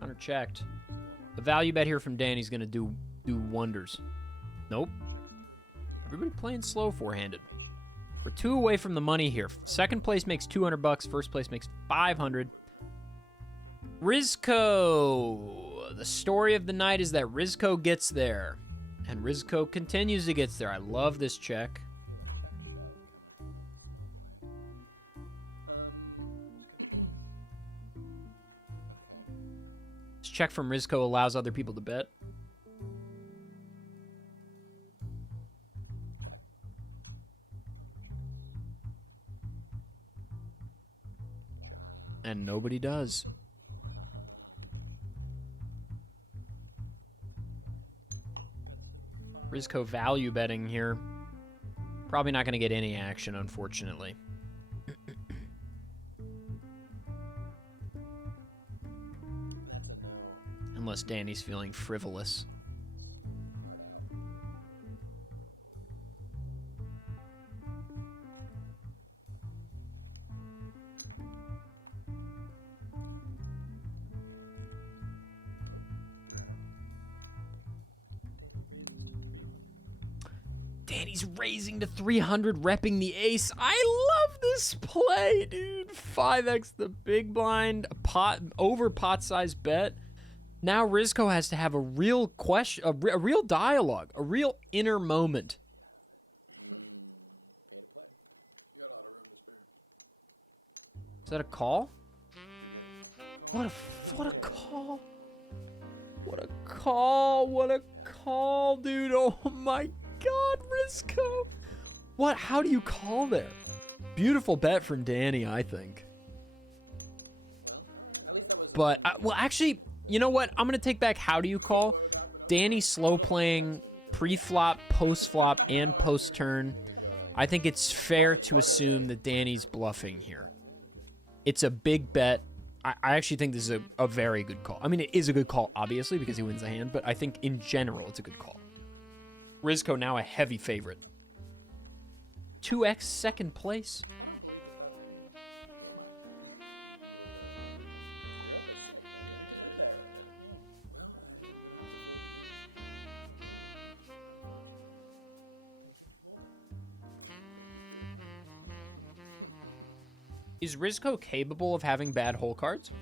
Connor checked. The value bet here from Danny's gonna do wonders. Nope. Everybody playing slow four-handed. We're 2 away from the money here. Second place makes $200. First place makes $500. Rizko. The story of the night is that Rizko gets there. And Rizko continues to get there. I love this check. This check from Rizko allows other people to bet. And nobody does. Rizko value betting here. Probably not going to get any action, unfortunately. Unless Danny's feeling frivolous. Danny's raising to 300, repping the ace. I love this play, dude. 5x the big blind, over pot size bet. Now Rizko has to have a real question, a real dialogue, a real inner moment. Is that a call? What a call. What a call. What a call, dude. Oh my God, Rizko. What? How do you call there? Beautiful bet from Danny, I think. But, well, actually, you know what? I'm going to take back how do you call. Danny slow playing pre-flop, post-flop, and post-turn. I think it's fair to assume that Danny's bluffing here. It's a big bet. I actually think this is a very good call. I mean, it is a good call, obviously, because he wins the hand, but I think in general, it's a good call. Rizko now a heavy favorite. 2x second place. Is Rizko capable of having bad hole cards?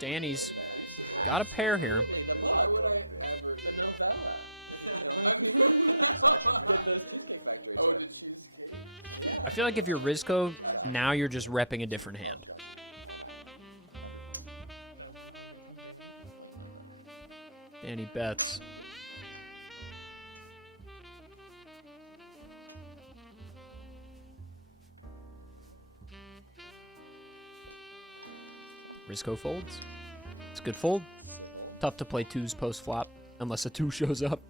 Danny's got a pair here. I feel like if you're Rizko, now you're just repping a different hand. Danny bets. Rizko folds. It's a good fold. Tough to play twos post-flop unless a two shows up.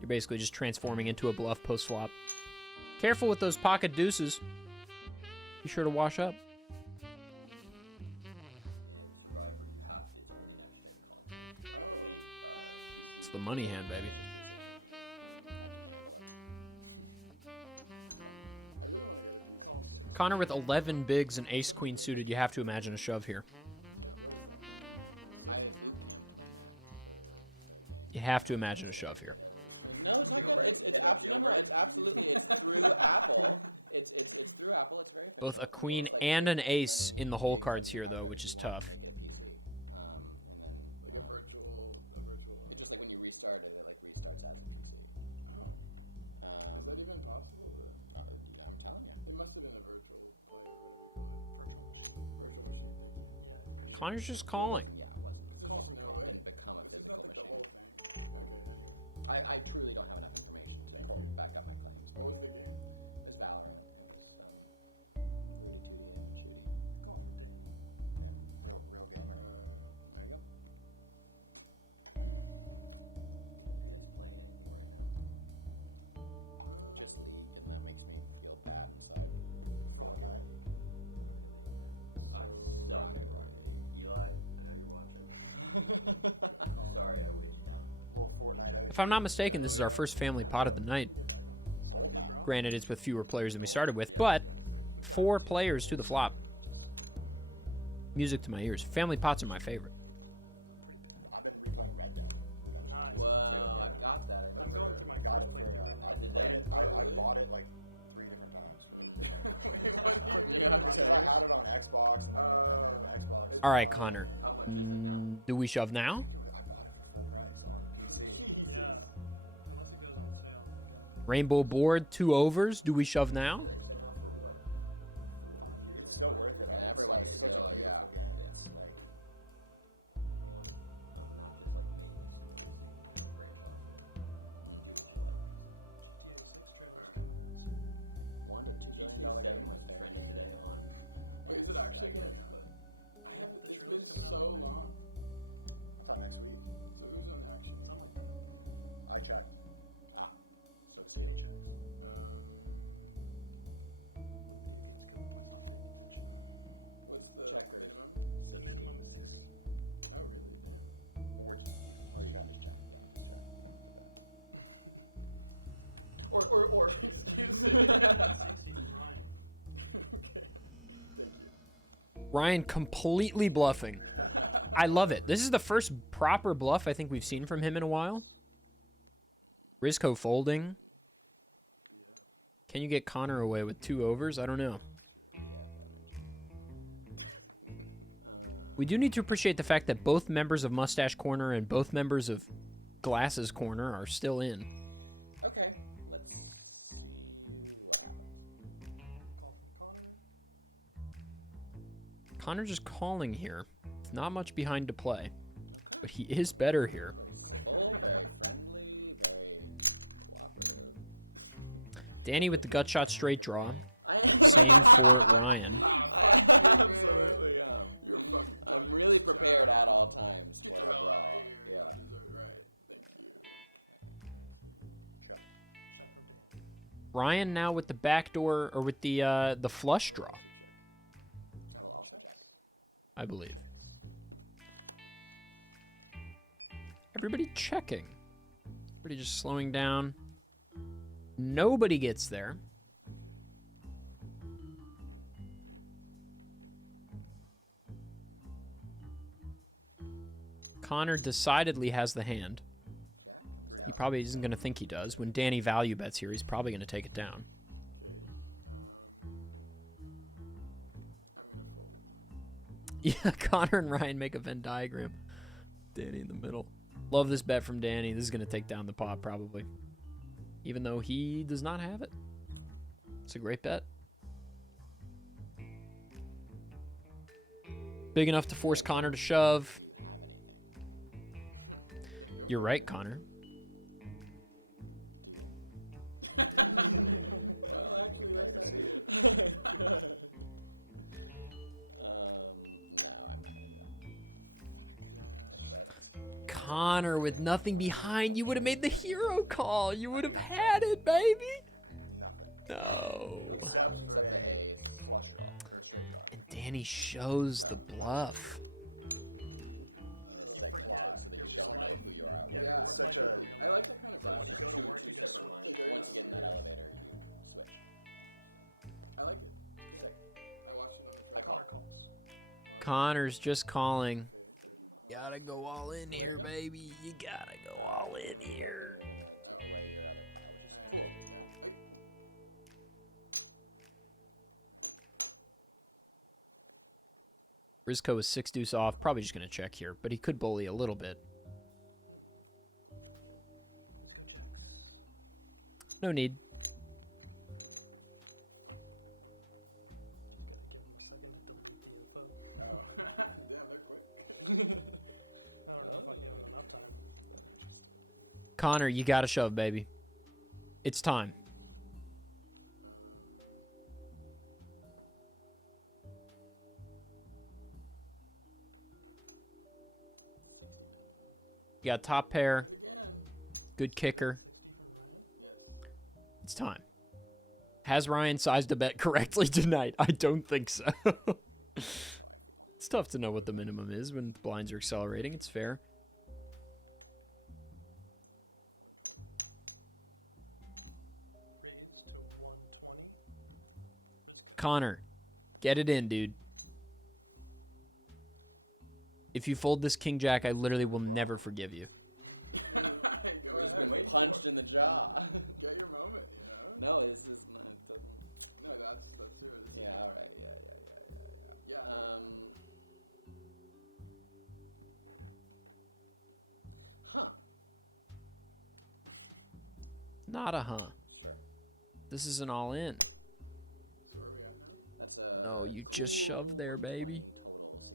You're basically just transforming into a bluff post-flop. Careful with those pocket deuces. Be sure to wash up. It's the money hand, baby. Connor with 11 bigs and ace-queen suited, you have to imagine a shove here. You have to imagine a shove here. No, it's not good. It's absolutely, it's through Apple. It's through Apple. It's very. Both a queen and an ace in the hole cards here, though, which is tough. It's just like when you restart it, it like restarts after you sleep. Is that even possible? I'm telling you. It must have been a virtual. Connor's just calling. I truly don't have enough information to back up my claims. What was the game? This Valorant. Real game. There you go. Just leave, and that makes me feel bad inside. Sorry. If I'm not mistaken, this is our first family pot of the night. Granted, it's with fewer players than we started with, but 4 players to the flop. Music to my ears. Family pots are my favorite. Well, I got that. I bought it like 3 different times. Because I had it on Xbox. All right, Connor. Do we shove now? Rainbow board, 2 overs. Do we shove now? It's still worth it. Everyone's still, yeah. Is it actually? Ryan completely bluffing. I love it. This is the first proper bluff I think we've seen from him in a while. Rizko folding. Can you get Connor away with 2 overs? I don't know. We do need to appreciate the fact that both members of Mustache Corner and both members of Glasses Corner are still in. Okay, let's see what... Connor just calling here. It's not much behind to play, but he is better here. Danny with the gut shot straight draw. Same for Ryan. I'm really prepared at all times, Jay, bro. Yeah. Ryan now with the backdoor or with the flush draw. I believe. Everybody checking. Everybody just slowing down. Nobody gets there. Connor decidedly has the hand. He probably isn't going to think he does. When Danny value bets here, he's probably going to take it down. Yeah, Connor and Ryan make a Venn diagram. Danny in the middle. Love this bet from Danny. This is going to take down the pot, probably. Even though he does not have it. It's a great bet. Big enough to force Connor to shove. You're right, Connor. Connor with nothing behind, you would have made the hero call. You would have had it, baby. No. And Danny shows the bluff. Connor's just calling. Gotta go all in here, baby. You gotta go all in here. Rizko is 6 deuce off. Probably just gonna check here, but he could bully a little bit. No need. Connor, you gotta shove, baby. It's time. You got top pair. Good kicker. It's time. Has Ryan sized a bet correctly tonight? I don't think so. It's tough to know what the minimum is when blinds are accelerating. It's fair. Connor, get it in, dude. If you fold this king jack, I literally will never forgive you. Punched in the jaw. Get your moment, you know? No, this is not. No, that's serious. Yeah, all right. Yeah. Not a huh. Sure. This is an all in. That's No, you just shove there, baby.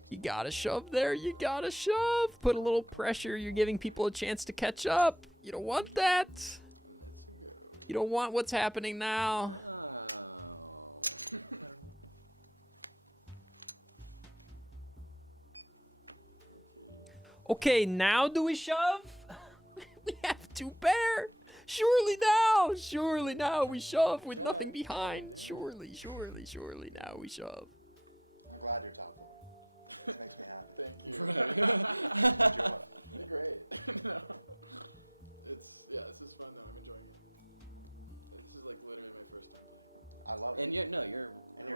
You gotta shove there. You gotta shove. Put a little pressure. You're giving people a chance to catch up. You don't want that. You don't want what's happening now. Okay, now do we shove? We have to pair. Surely now we shove with nothing behind. Surely now we shove. I'm glad you're talking. It makes me happy. great. This is fun though. I'm enjoying it. This is like literally my first time. I love it. And you're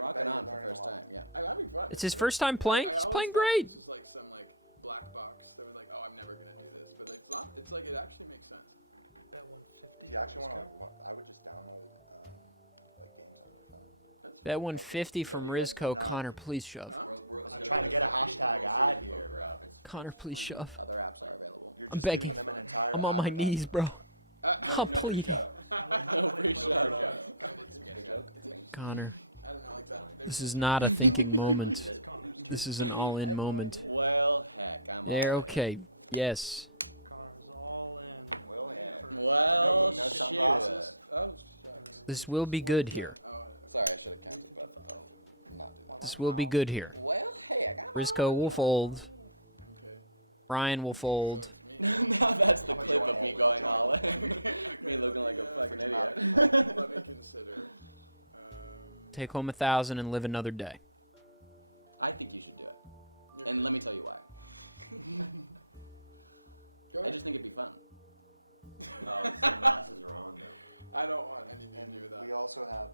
rocking on for the first time. Yeah. It's his first time playing. He's playing great. It's like some like black box. They're like, oh, I'm never gonna do this, but they flopped. It's like it actually makes sense. You actually want to? I would just download. Bet 150 from Rizco. Connor, please shove. Trying to get a hashtag ad here, bro. Connor, please shove. I'm begging. I'm on my knees, bro. I'm pleading. Connor, this is not a thinking moment. This is an all-in moment. Well, heck, I'm. There, okay. Yes. Well, shoot. Oh, This will be good here. sorry, I should have counted, but. This will be good here. Well, hey, I got. Rizco will fold. Ryan will fold. Now that's the clip of me going all in. Me looking like a fucking idiot. Take home 1,000 and live another day. I think you should do it. And let me tell you why. I just think it'd be fun. I don't want any with that. We also have.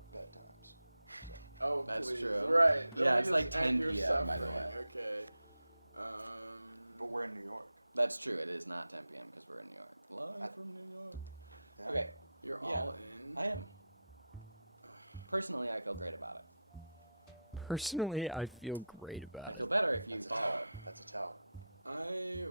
Oh, That's please. true. Right. Yeah, it's like 10 your p.m. by the way. Okay. But we're in New York. That's true. It is not 10 p.m. because we're in New York. Okay. You're Yeah, all in. I am. Personally, I feel great about it. Personally, I feel great about I it. feel better if you. That's a tell. I will.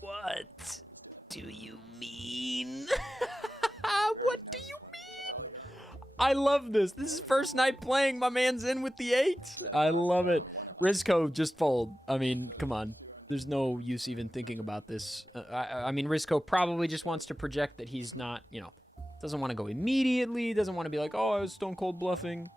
What do you mean? What do you mean? I love this. This is first night playing. My man's in with the 8. I love it. Rizco, just fold. I mean, come on. There's no use even thinking about this. I mean, Rizco probably just wants to project that he's not, you know, doesn't want to go immediately, doesn't want to be like, oh, I was stone cold bluffing.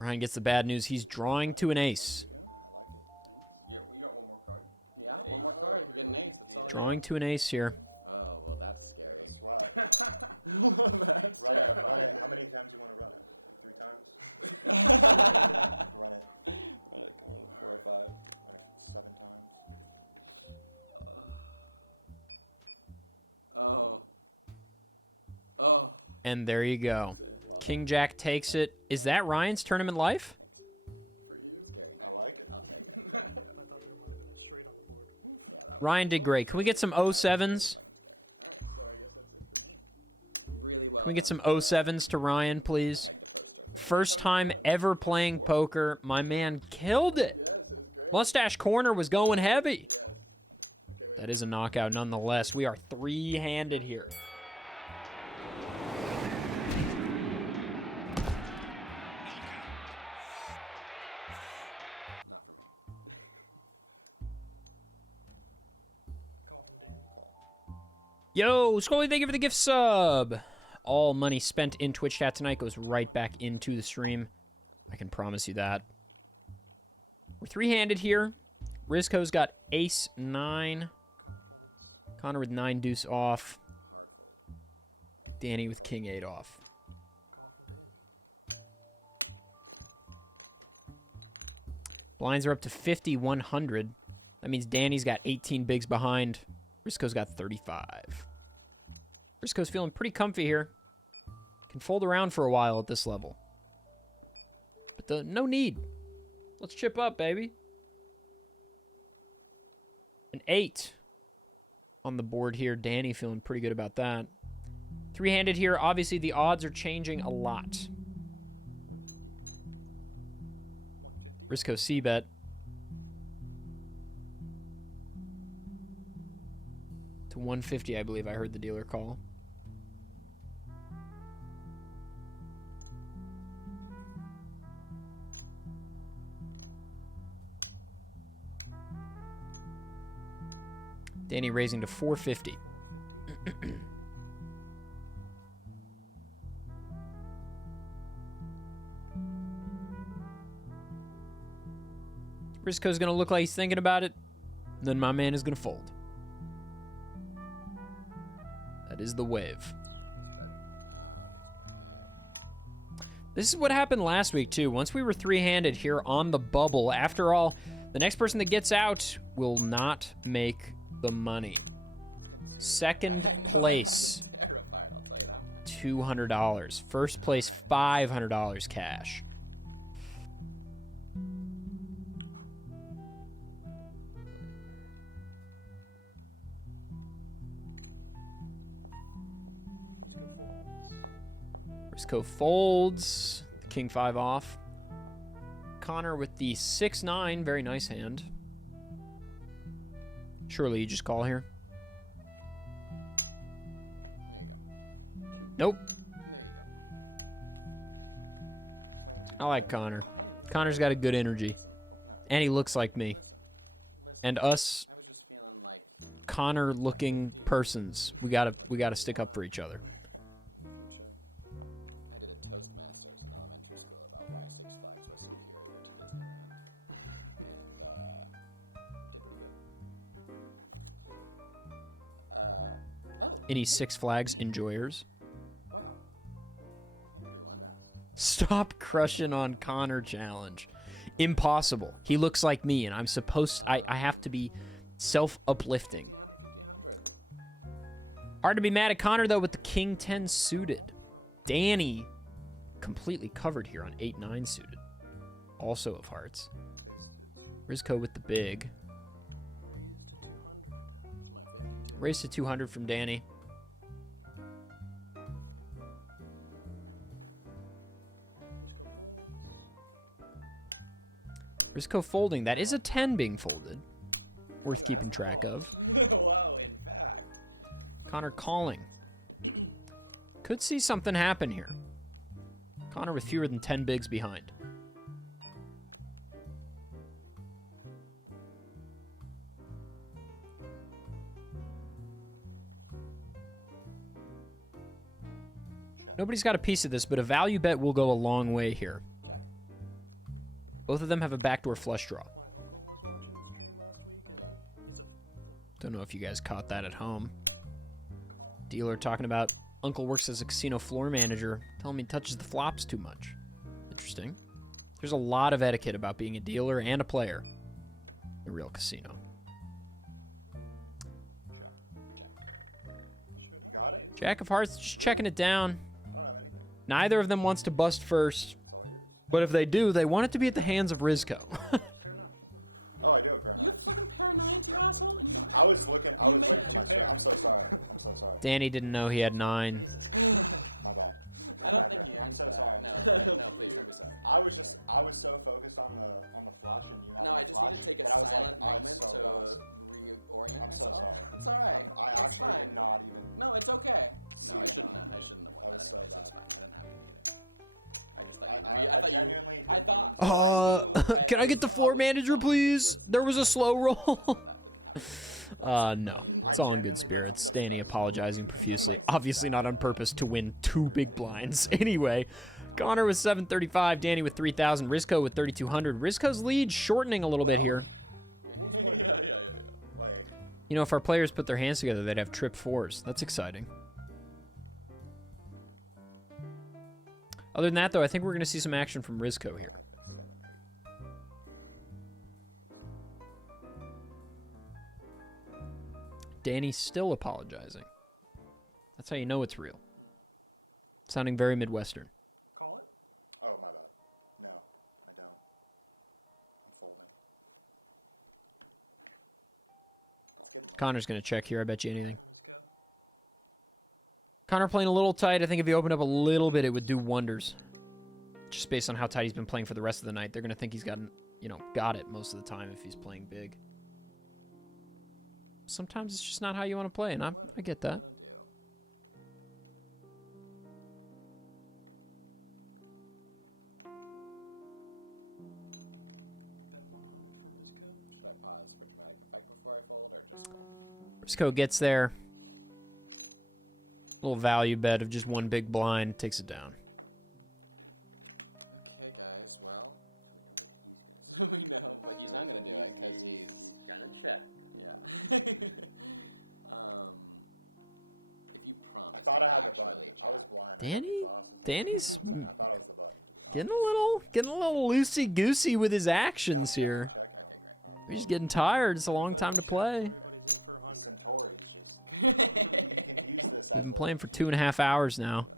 Ryan gets the bad news. He's drawing to an ace. Yeah, one more card. If you're getting ace, that's all. Drawing to an ace here. Oh, well, that's scary. That's Ryan, terrifying. how many times do you want to run? 3 times? Run it 4 or 5. 7 times. Oh. Oh. And there you go. King Jack takes it. Is that Ryan's tournament life? Ryan did great. Can we get some 07s? Really well. Can we get some 07s to Ryan, please? First time ever playing poker. My man killed it. Mustache Corner was going heavy. That is a knockout nonetheless. We are 3-handed here. Yo, Scully, thank you for the gift sub. All money spent in Twitch chat tonight goes right back into the stream. I can promise you that. We're 3-handed here. Rizco's got ace 9. Connor with 9 deuce off. Danny with king 8 off. Blinds are up to 50, 100. That means Danny's got 18 bigs behind. Rizco's got 35. Rizco's feeling pretty comfy here. Can fold around for a while at this level. But no need. Let's chip up, baby. An 8 on the board here. Danny feeling pretty good about that. 3-handed here. Obviously, the odds are changing a lot. Risco C-bet. To 150, I believe I heard the dealer call. Danny raising to 450. Risco's going to look like he's thinking about it. Then my man is going to fold. That is the wave. This is what happened last week, too. Once we were 3-handed here on the bubble, after all, The next person that gets out will not make the money. Second place, $200. First place, $500 cash. Risco folds. The king 5 off. Connor with the 6-9. Very nice hand. Surely you just call here. Nope. I like Connor. Connor's got a good energy. And he looks like me. And us Connor-looking persons. We gotta stick up for each other. Any Six Flags enjoyers? Stop crushing on Connor challenge. Impossible. He looks like me, and I'm supposed... I have to be self-uplifting. Hard to be mad at Connor, though, with the King 10 suited. Danny completely covered here on 8-9 suited. Also of hearts. Risco with the big. Raise to 200 from Danny. Risco folding. That is a 10 being folded. Worth keeping track of. Connor calling. Could see something happen here. Connor with fewer than 10 bigs behind. Nobody's got a piece of this, but a value bet will go a long way here. Both of them have a backdoor flush draw. Don't know if you guys caught that at home. Dealer talking about uncle works as a casino floor manager, telling me he touches the flops too much. Interesting. There's a lot of etiquette about being a dealer and a player in a real casino. Jack of Hearts just checking it down. Neither of them wants to bust first. But if they do, they want it to be at the hands of Risco. Oh, I do, apparently. You fucking paranoid, you asshole. I was looking for my screen. I'm so sorry. I'm so sorry. Danny didn't know he had 9. My bad. I don't think you. I'm so sorry. No, please, you're sorry. I was so focused on the flash and you No, I just need to take a that I was silent like, moment so to lost. reorient I'm so myself. sorry. It's alright. I It's actually fine. did not even. No, it's okay. See, I shouldn't have. That was so bad. I thought genuinely. I thought. Can I get the floor manager, please? There was a slow roll. No. It's all in good spirits. Danny apologizing profusely. Obviously not on purpose to win 2 big blinds. Anyway, Connor with 735, Danny with 3,000, Risco with 3,200. Risco's lead shortening a little bit here. You know, if our players put their hands together, they'd have trip 4s. That's exciting. Other than that, though, I think we're going to see some action from Risco here. Danny's still apologizing. That's how you know it's real. Sounding very Midwestern. Oh, my bad. No, I don't. I'm folding. Connor's going to check here, I bet you anything. Connor playing a little tight. I think if he opened up a little bit, it would do wonders. Just based on how tight he's been playing for the rest of the night. They're going to think he's got it most of the time if he's playing big. Sometimes it's just not how you want to play, and I get that. Risco gets there. Little value bet of just one big blind takes it down. Okay, guys. Well, we know, but he's not gonna do it because he's gonna check. Yeah. If you promise. I thought I had the button. actually I was blind. Danny's I thought it was the button. getting a little loosey goosey with his actions here. He's getting tired. It's a long time to play. We've been playing for 2.5 hours now.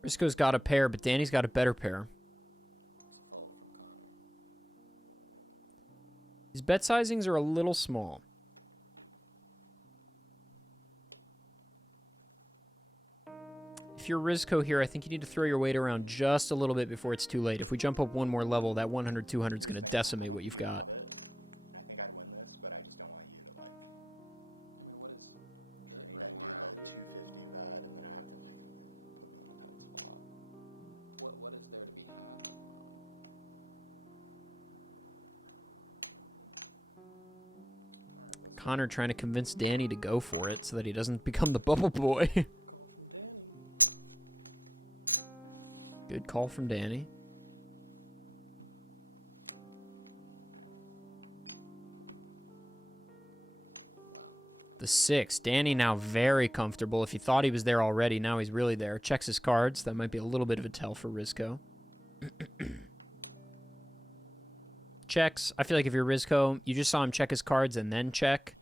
Briscoe's got a pair, but Danny's got a better pair. His bet sizings are a little small. If you're Rizco here, I think you need to throw your weight around just a little bit before it's too late. If we jump up one more level, that 100, 200 is going to decimate what you've got. Connor trying to convince Danny to go for it so that he doesn't become the bubble boy. Good call from Danny. The 6. Danny now very comfortable. If he thought he was there already, now he's really there. Checks his cards. That might be a little bit of a tell for Rizco. Checks. I feel like if you're Rizco, you just saw him check his cards and then check.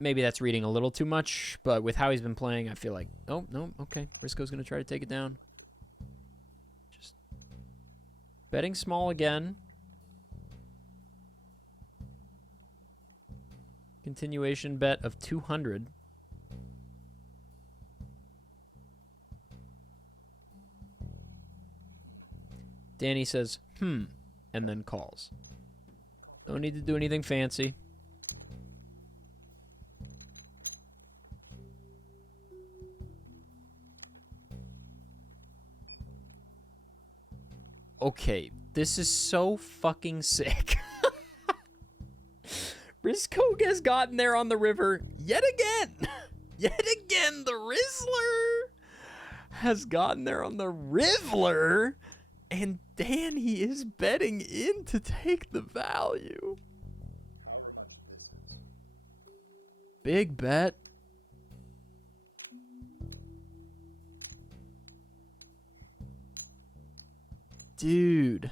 Maybe that's reading a little too much, but with how he's been playing, I feel like, oh, no, okay. Rizco's going to try to take it down. Just betting small again. Continuation bet of 200. Danny says, and then calls. Don't need to do anything fancy. Okay, this is so fucking sick. Rizco has gotten there on the river yet again. Yet again, the Rizzler has gotten there on the Rivler. And Danny is betting in to take the value. However much this is. Big bet. Dude.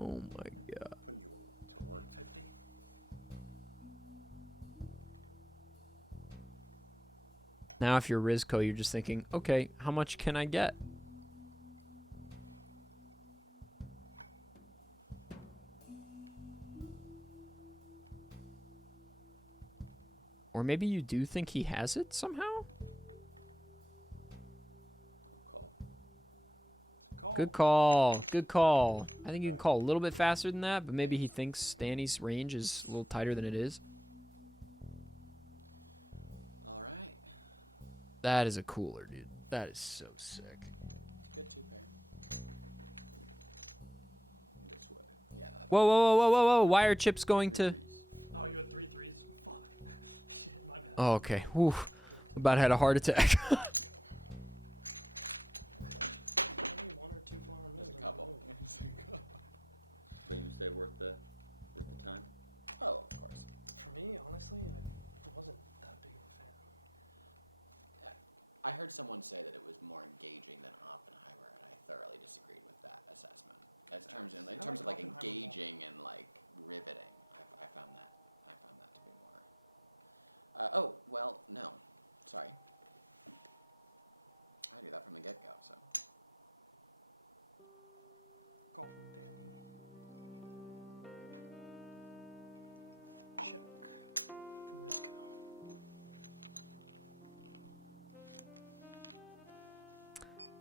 Oh my God. Now if you're Rizco, you're just thinking, okay, how much can I get? Or maybe you do think he has it somehow? Good call. Good call. I think you can call a little bit faster than that, but maybe he thinks Danny's range is a little tighter than it is. That is a cooler, dude. That is so sick. Whoa, whoa, whoa, whoa, whoa, whoa. Why are chips going to... Oh, okay. Whew. About had a heart attack. I heard someone say that it was more engaging than Oppenheimer, and I thoroughly disagreed with that assessment. In terms of like engaging and like riveting, I found that to be oh, well, no. Sorry. I knew that from the get-go, so.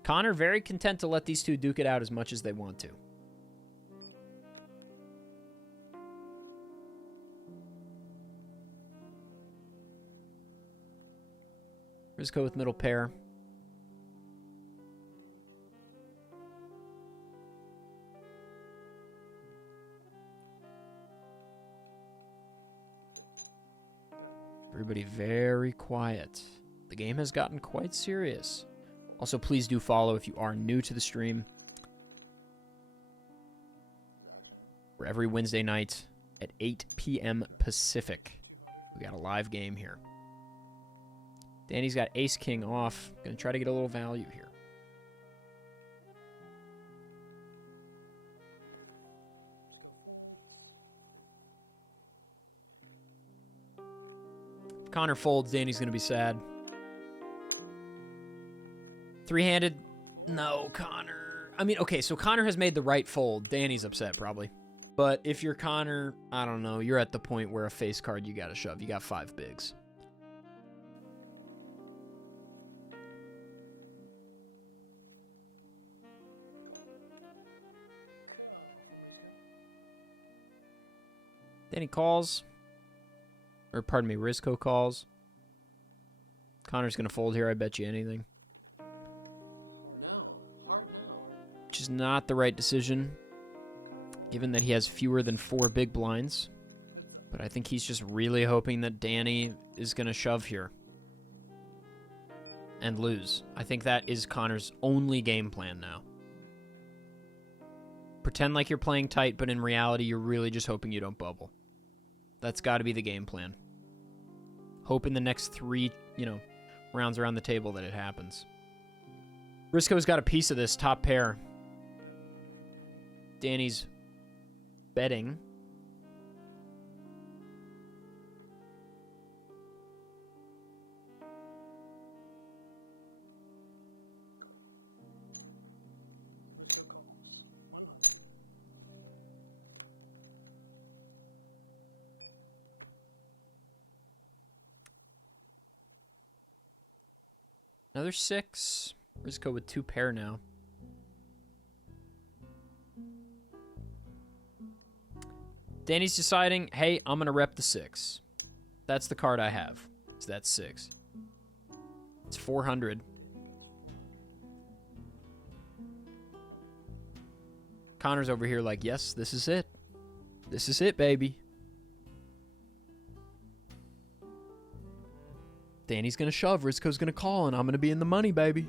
Connor very content to let these two duke it out as much as they want to. Rizco with middle pair. Everybody very quiet. The game has gotten quite serious. Also, please do follow if you are new to the stream. We're every Wednesday night at 8 p.m. Pacific. We got a live game here. Danny's got ace-king off. Gonna try to get a little value here. If Connor folds, Danny's gonna be sad. Three-handed? No, Connor. I mean, okay, so Connor has made the right fold. Danny's upset, probably. But if you're Connor, I don't know. You're at the point where a face card you gotta shove. You got 5 bigs. Danny calls. Or, pardon me, Rizko calls. Connor's gonna fold here, I bet you anything. Which is not the right decision, given that he has fewer than 4 big blinds. But I think he's just really hoping that Danny is gonna shove here. And lose. I think that is Connor's only game plan now. Pretend like you're playing tight, but in reality, you're really just hoping you don't bubble. That's got to be the game plan. Hope in the next 3, rounds around the table that it happens. Rizko's got a piece of this top pair. Danny's betting. Another 6. Rizko with 2 pair now. Danny's deciding, hey, I'm going to rep the 6. That's the card I have. So that's 6. It's 400. Connor's over here like, yes, this is it. This is it, baby. Danny's going to shove, Rizko's going to call, and I'm going to be in the money, baby.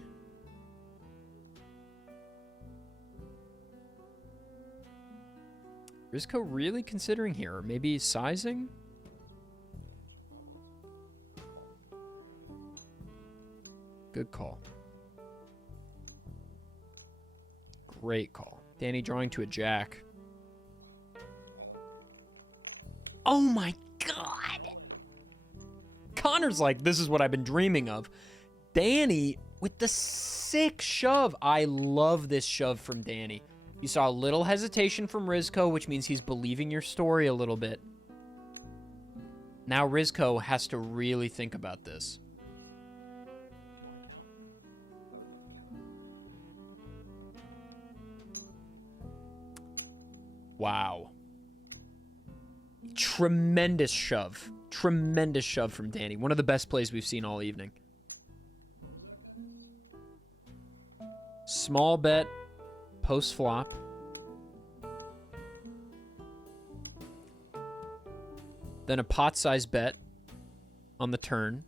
Rizko really considering here? Or maybe sizing? Good call. Great call. Danny drawing to a jack. Oh my god! Connor's like, this is what I've been dreaming of. Danny with the 6 shove. I love this shove from Danny. You saw a little hesitation from Rizko, which means he's believing your story a little bit. Now Rizko has to really think about this. Wow. Tremendous shove. Tremendous shove from Danny. One of the best plays we've seen all evening. Small bet, post flop. Then a pot-sized bet on the turn.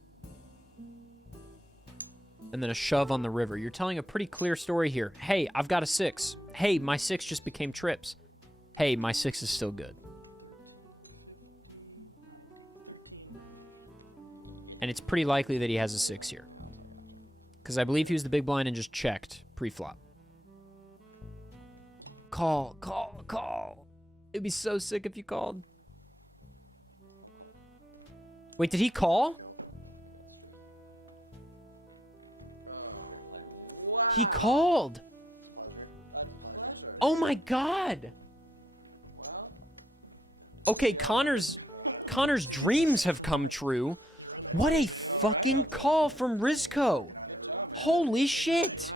And then a shove on the river. You're telling a pretty clear story here. Hey, I've got a 6. Hey, my 6 just became trips. Hey, my 6 is still good. And it's pretty likely that he has a 6 here. Because I believe he was the big blind and just checked pre-flop. Call, call, call. It'd be so sick if you called. Wait, did he call? He called. Oh my god. Okay, Connor's dreams have come true. What a fucking call from Rizko. Holy shit.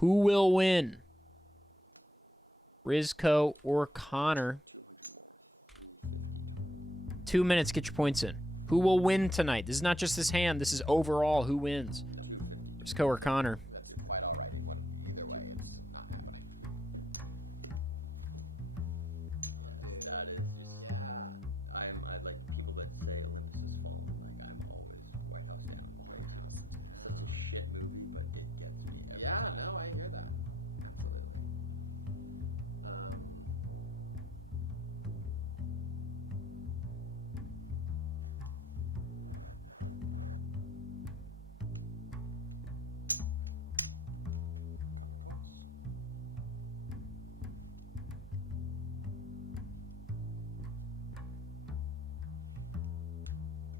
Who will win? Rizko or Connor? 2 minutes, get your points in. Who will win tonight? This is not just this hand. This is overall who wins. Rizko or Connor? That's quite alright. Either way, it's not happening. That is, yeah. I like people that say Olympus is falling. Like I'm always White House Such a shit movie, but it gets me every Yeah, time. no, I hear that.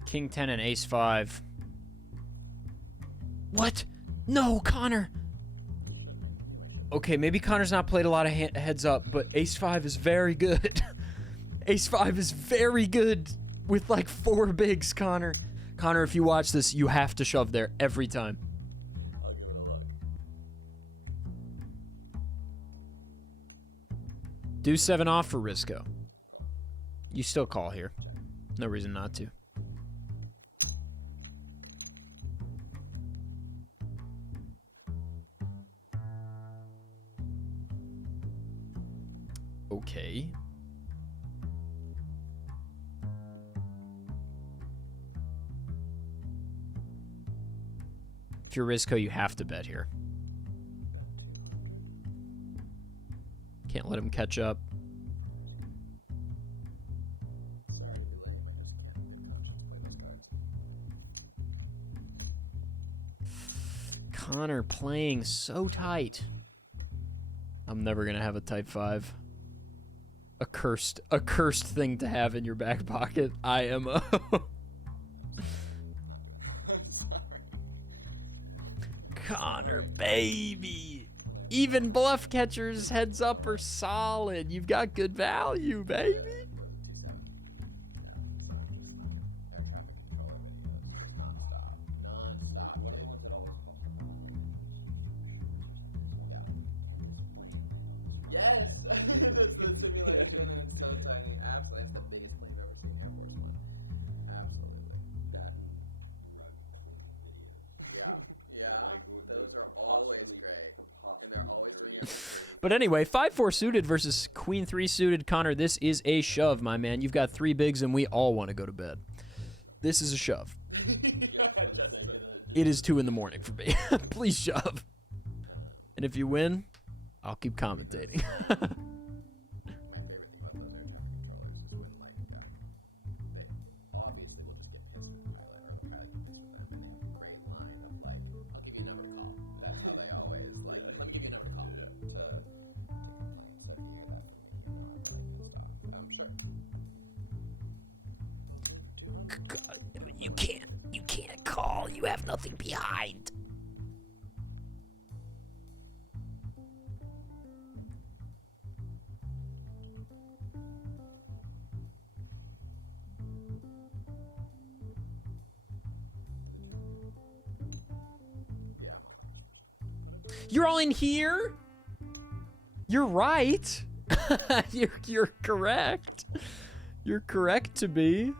King 10 and Ace 5. What? No, Connor. Okay, maybe Connor's not played a lot of heads up, but Ace 5 is very good. Ace 5 is very good with like 4 bigs, Connor. Connor, if you watch this, you have to shove there every time. I'll give it a look. Do 7 off for Rizko. You still call here. No reason not to. Okay. If you're Rizko, you have to bet here. Can't let him catch up. Sorry to be late, but I just can't in good conscience play those cards. Connor playing so tight. I'm never gonna have a type 5. A cursed thing to have in your back pocket. IMO. Connor, baby. Even bluff catchers heads up are solid. You've got good value, baby. Non-stop. What are the ones that always Yes! That's the simulation and it's so tiny. Absolutely. It's the biggest plane I've ever seen Air Force One. Absolutely. Yeah. Those are always great. And they're always doing your But anyway, 5-4 suited versus Queen 3 suited. Connor, this is a shove, my man. You've got 3 bigs and we all want to go to bed. This is a shove. It is 2 in the morning for me. Please shove. And if you win, I'll keep commentating. My favorite thing about those air traffic controllers is when, like, they obviously will just get pissed with you, or try to get pissed with them, and they have a great line of, like, I'll give you a number to call. That's how they always, like, let me give you a number to call. I'm sure. God, you can't call. You have nothing behind. You're all in here? You're right. You're correct. You're correct to be.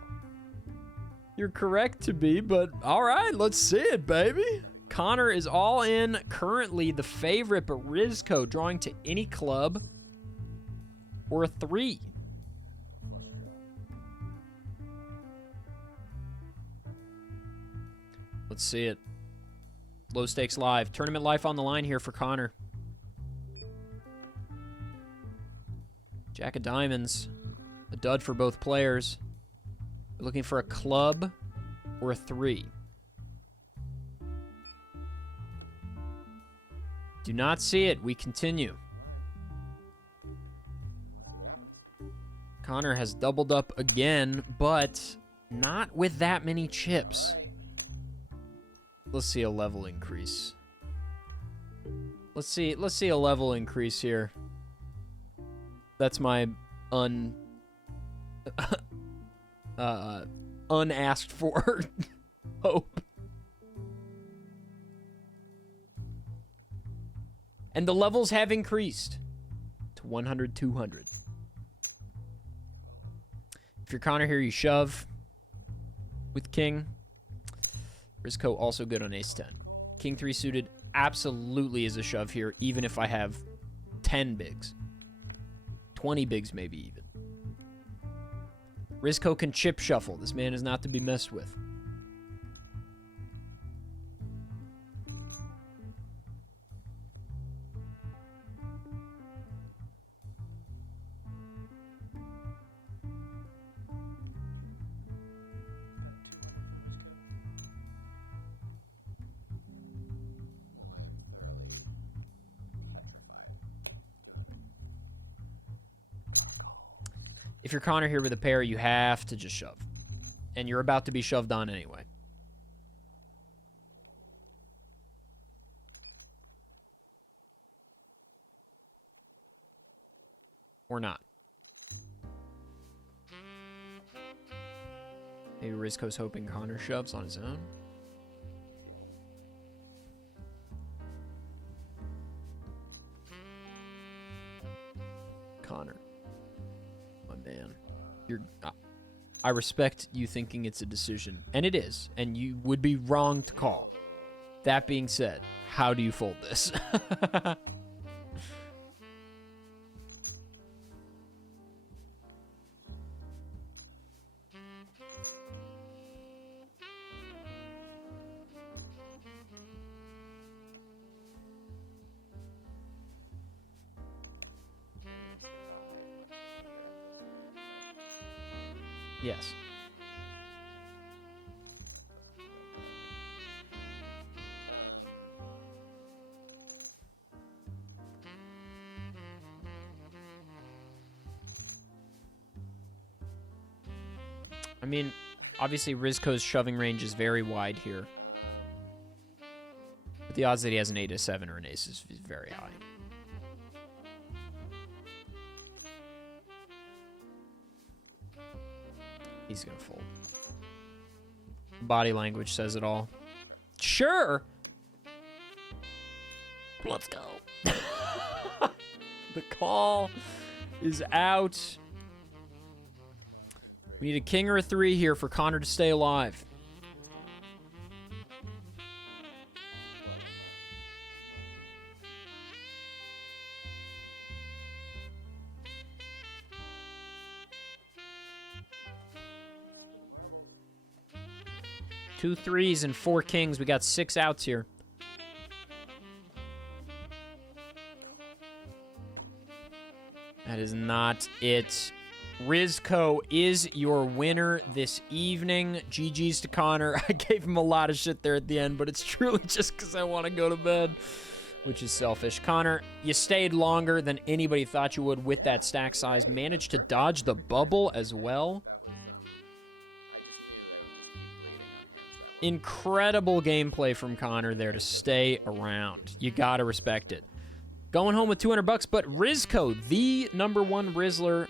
You're correct to be, but all right, let's see it, baby. Connor is all in, currently the favorite, but Rizko drawing to any club or a 3. Let's see it. Low stakes live. Tournament life on the line here for Connor. Jack of diamonds. A dud for both players. We're looking for a club or a 3. Do not see it. We continue. Connor has doubled up again, but not with that many chips. Let's see a level increase. Let's see a level increase here. That's my unasked for hope. And the levels have increased to 100, 200. If you're Connor here, you shove with king. Risco also good on ace 10. King 3 suited absolutely is a shove here, even if I have 10 bigs. 20 bigs maybe even. Risco can chip shuffle. This man is not to be messed with. If you're Connor here with a pair, you have to just shove. And you're about to be shoved on anyway. Or not. Maybe Risco's hoping Connor shoves on his own. Connor. Man, I respect you thinking it's a decision, and it is, and you would be wrong to call. That being said, how do you fold this? Yes. I mean, obviously Rizco's shoving range is very wide here. But the odds that he has an 8, a 7, or an ace is very high. He's gonna fold. Body language says it all. Sure. Let's go. The call is out. We need a king or a 3 here for Connor to stay alive. Two 3s and 4 kings. We got 6 outs here. That is not it. Rizco is your winner this evening. GG's to Connor. I gave him a lot of shit there at the end, but it's truly just because I want to go to bed, which is selfish. Connor, you stayed longer than anybody thought you would with that stack size. Managed to dodge the bubble as well. Incredible gameplay from Connor there to stay around. You gotta respect it. Going home with $200, but Rizco, the #1 Rizzler,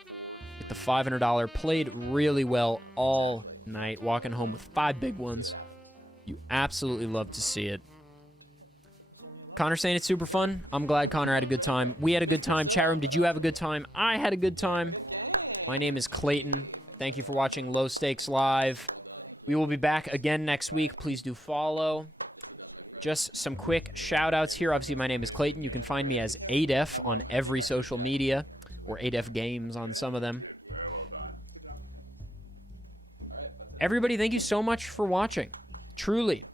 with the $500, played really well all night, walking home with 5 big ones. You absolutely love to see it. Connor saying it's super fun. I'm glad Connor had a good time. We had a good time. Chat room, did you have a good time? I had a good time. My name is Clayton. Thank you for watching Low Stakes Live. We will be back again next week. Please do follow. Just some quick shout-outs here. Obviously, my name is Clayton. You can find me as ADEF on every social media, or ADEF Games on some of them. Everybody, thank you so much for watching. Truly.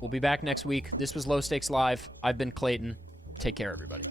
We'll be back next week. This was Low Stakes Live. I've been Clayton. Take care, everybody.